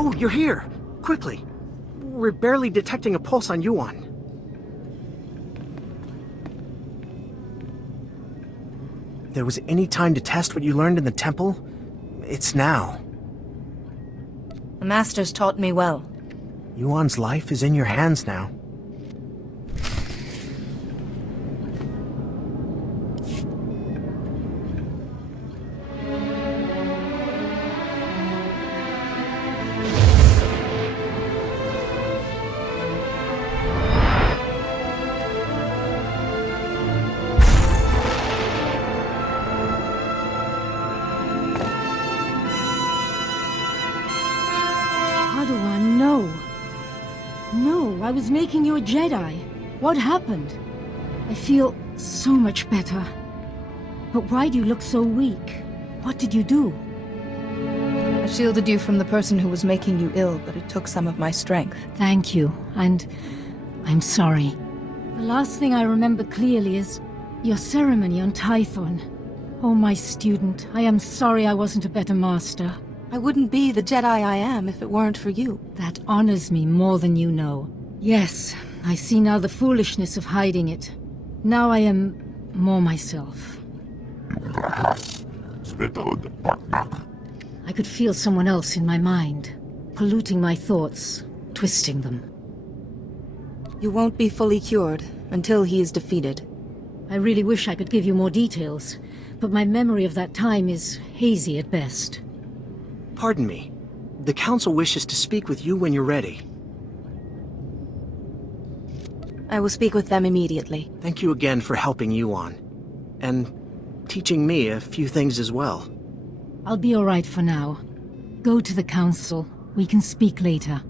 Oh, you're here! Quickly! We're barely detecting a pulse on Yuan. If there was any time to test what you learned in the temple, it's now. The Masters taught me well. Yuan's life is in your hands now. I was making you a Jedi. What happened? I feel so much better. But why do you look so weak? What did you do? I shielded you from the person who was making you ill, but it took some of my strength. Thank you, and I'm sorry. The last thing I remember clearly is your ceremony on Tython. Oh, my student, I am sorry I wasn't a better master. I wouldn't be the Jedi I am if it weren't for you. That honors me more than you know. Yes, I see now the foolishness of hiding it. Now I am more myself. I could feel someone else in my mind, polluting my thoughts, twisting them. You won't be fully cured until he is defeated. I really wish I could give you more details, but my memory of that time is hazy at best. Pardon me. The Council wishes to speak with you when you're ready. I will speak with them immediately. Thank you again for helping Yuan. And teaching me a few things as well. I'll be all right for now. Go to the Council. We can speak later.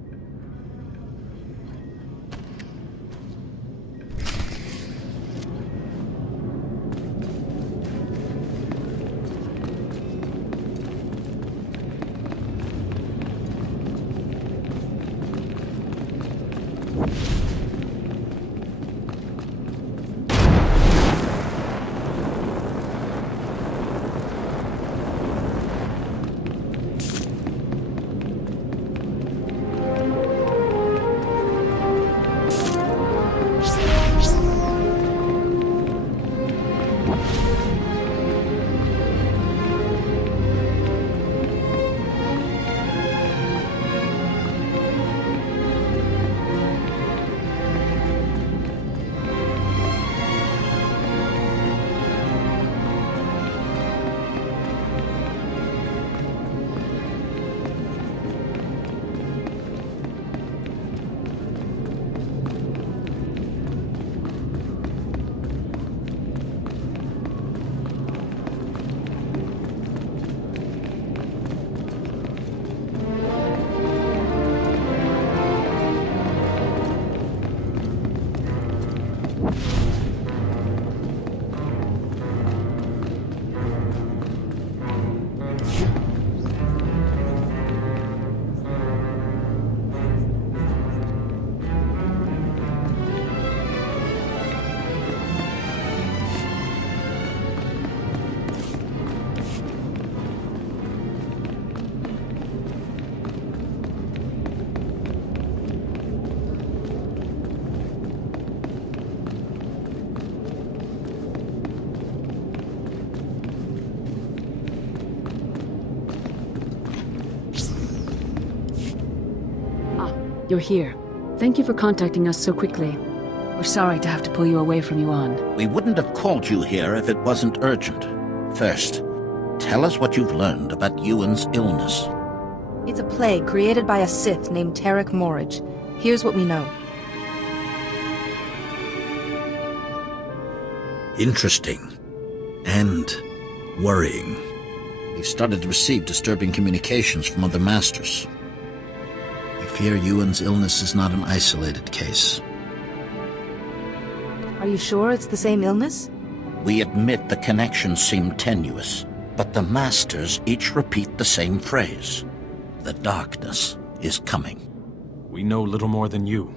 You're here. Thank you for contacting us so quickly. We're sorry to have to pull you away from Yuan. We wouldn't have called you here if it wasn't urgent. First, tell us what you've learned about Yuan's illness. It's a plague created by a Sith named Tarek Morridge. Here's what we know. Interesting. And worrying. We've started to receive disturbing communications from other masters. We fear Yuan's illness is not an isolated case. Are you sure it's the same illness? We admit the connections seem tenuous, but the masters each repeat the same phrase. The darkness. is coming. We know little more than you,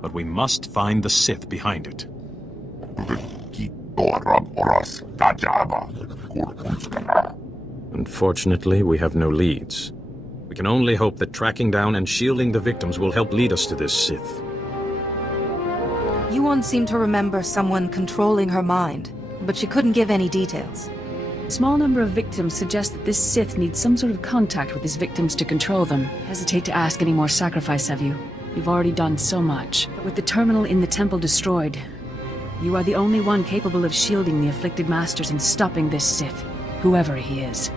but we must find the Sith behind it. Unfortunately, we have no leads. We can only hope that tracking down and shielding the victims will help lead us to this Sith. Yuan seemed to remember someone controlling her mind, but she couldn't give any details. Small number of victims suggest that this Sith needs some sort of contact with his victims to control them. Hesitate to ask any more sacrifice of you. You've already done so much. But with the terminal in the temple destroyed, you are the only one capable of shielding the afflicted masters and stopping this Sith, whoever he is.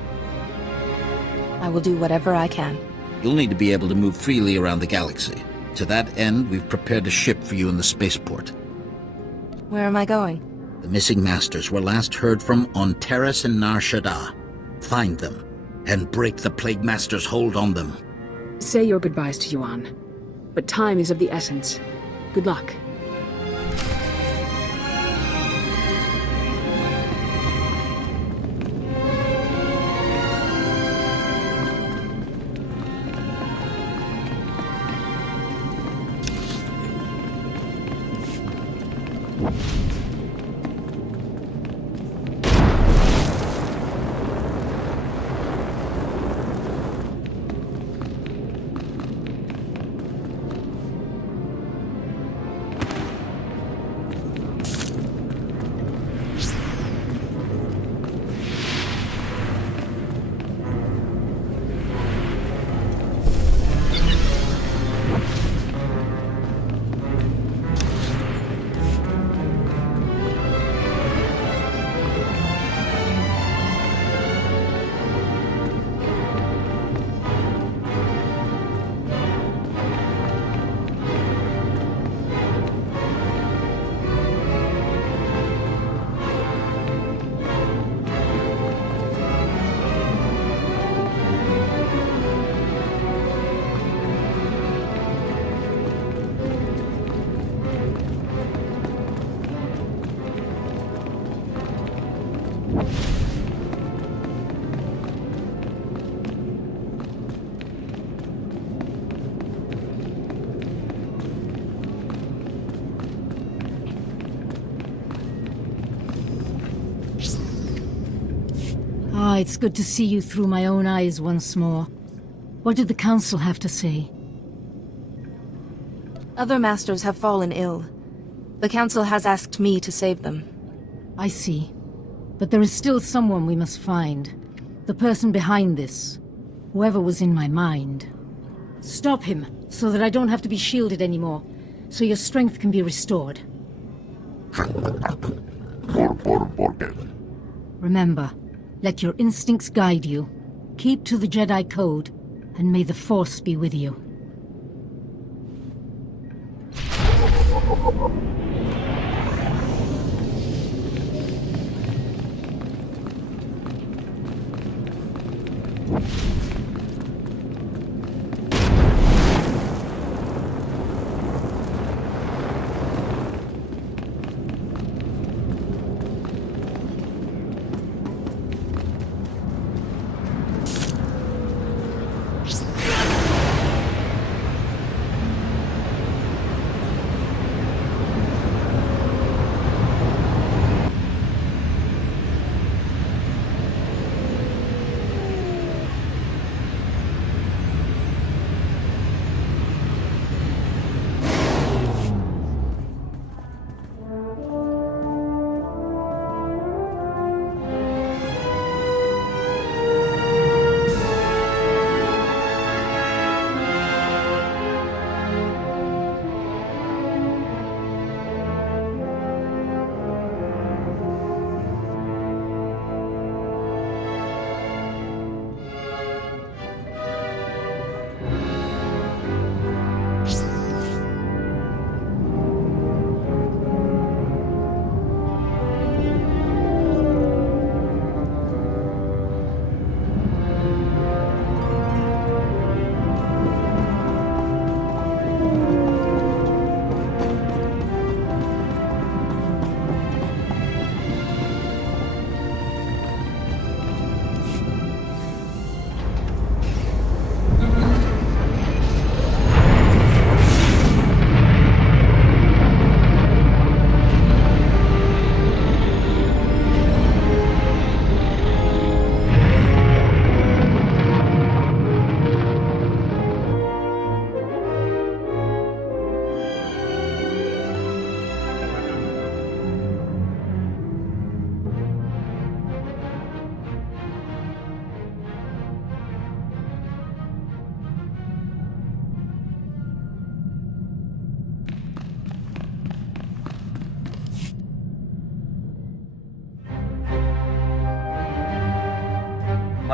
I will do whatever I can. You'll need to be able to move freely around the galaxy. To that end, we've prepared a ship for you in the spaceport. Where am I going? The missing masters were last heard from on Terrace and Nar Shaddaa. Find them, and break the Plague Master's hold on them. Say your goodbyes to Yuan. But time is of the essence. Good luck. Ah, it's good to see you through my own eyes once more. What did the Council have to say? Other masters have fallen ill. The Council has asked me to save them. I see. But there is still someone we must find. The person behind this. Whoever was in my mind. Stop him, so that I don't have to be shielded anymore. So your strength can be restored. Remember, let your instincts guide you. Keep to the Jedi Code, and may the Force be with you.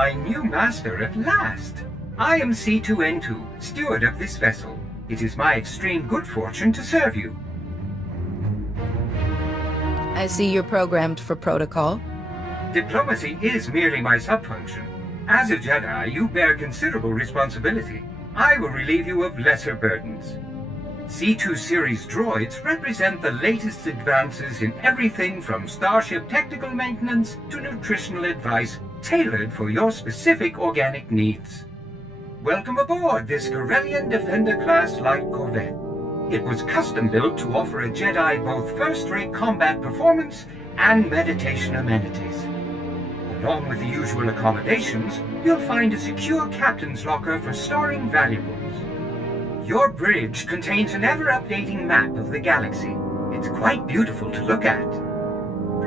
my new master at last. I am C2N2, steward of this vessel. It is my extreme good fortune to serve you. I see you're programmed for protocol. Diplomacy is merely my subfunction. As a Jedi, you bear considerable responsibility. I will relieve you of lesser burdens. C2 series droids represent the latest advances in everything from starship technical maintenance to nutritional advice tailored for your specific organic needs. Welcome aboard this Corellian Defender-class light corvette. It was custom-built to offer a Jedi both first-rate combat performance and meditation amenities. Along with the usual accommodations, you'll find a secure captain's locker for storing valuables. Your bridge contains an ever-updating map of the galaxy. It's quite beautiful to look at.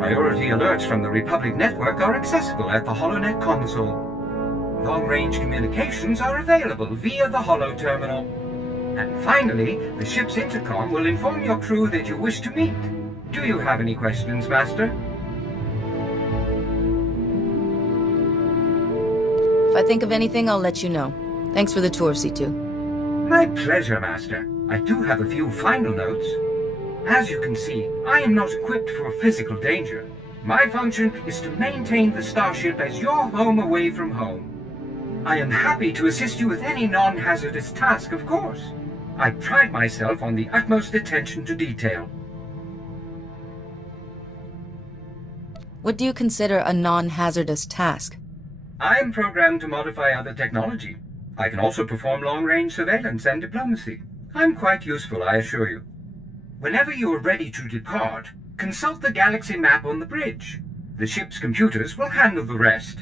Priority alerts from the Republic network are accessible at the HoloNet console. Long-range communications are available via the Holo terminal. And finally, the ship's intercom will inform your crew that you wish to meet. Do you have any questions, Master? If I think of anything, I'll let you know. Thanks for the tour, C2. My pleasure, Master. I do have a few final notes. As you can see, I am not equipped for physical danger. My function is to maintain the starship as your home away from home. I am happy to assist you with any non-hazardous task, of course. I pride myself on the utmost attention to detail. What do you consider a non-hazardous task? I am programmed to modify other technology. I can also perform long-range surveillance and diplomacy. I'm quite useful, I assure you. Whenever you are ready to depart, consult the galaxy map on the bridge. The ship's computers will handle the rest.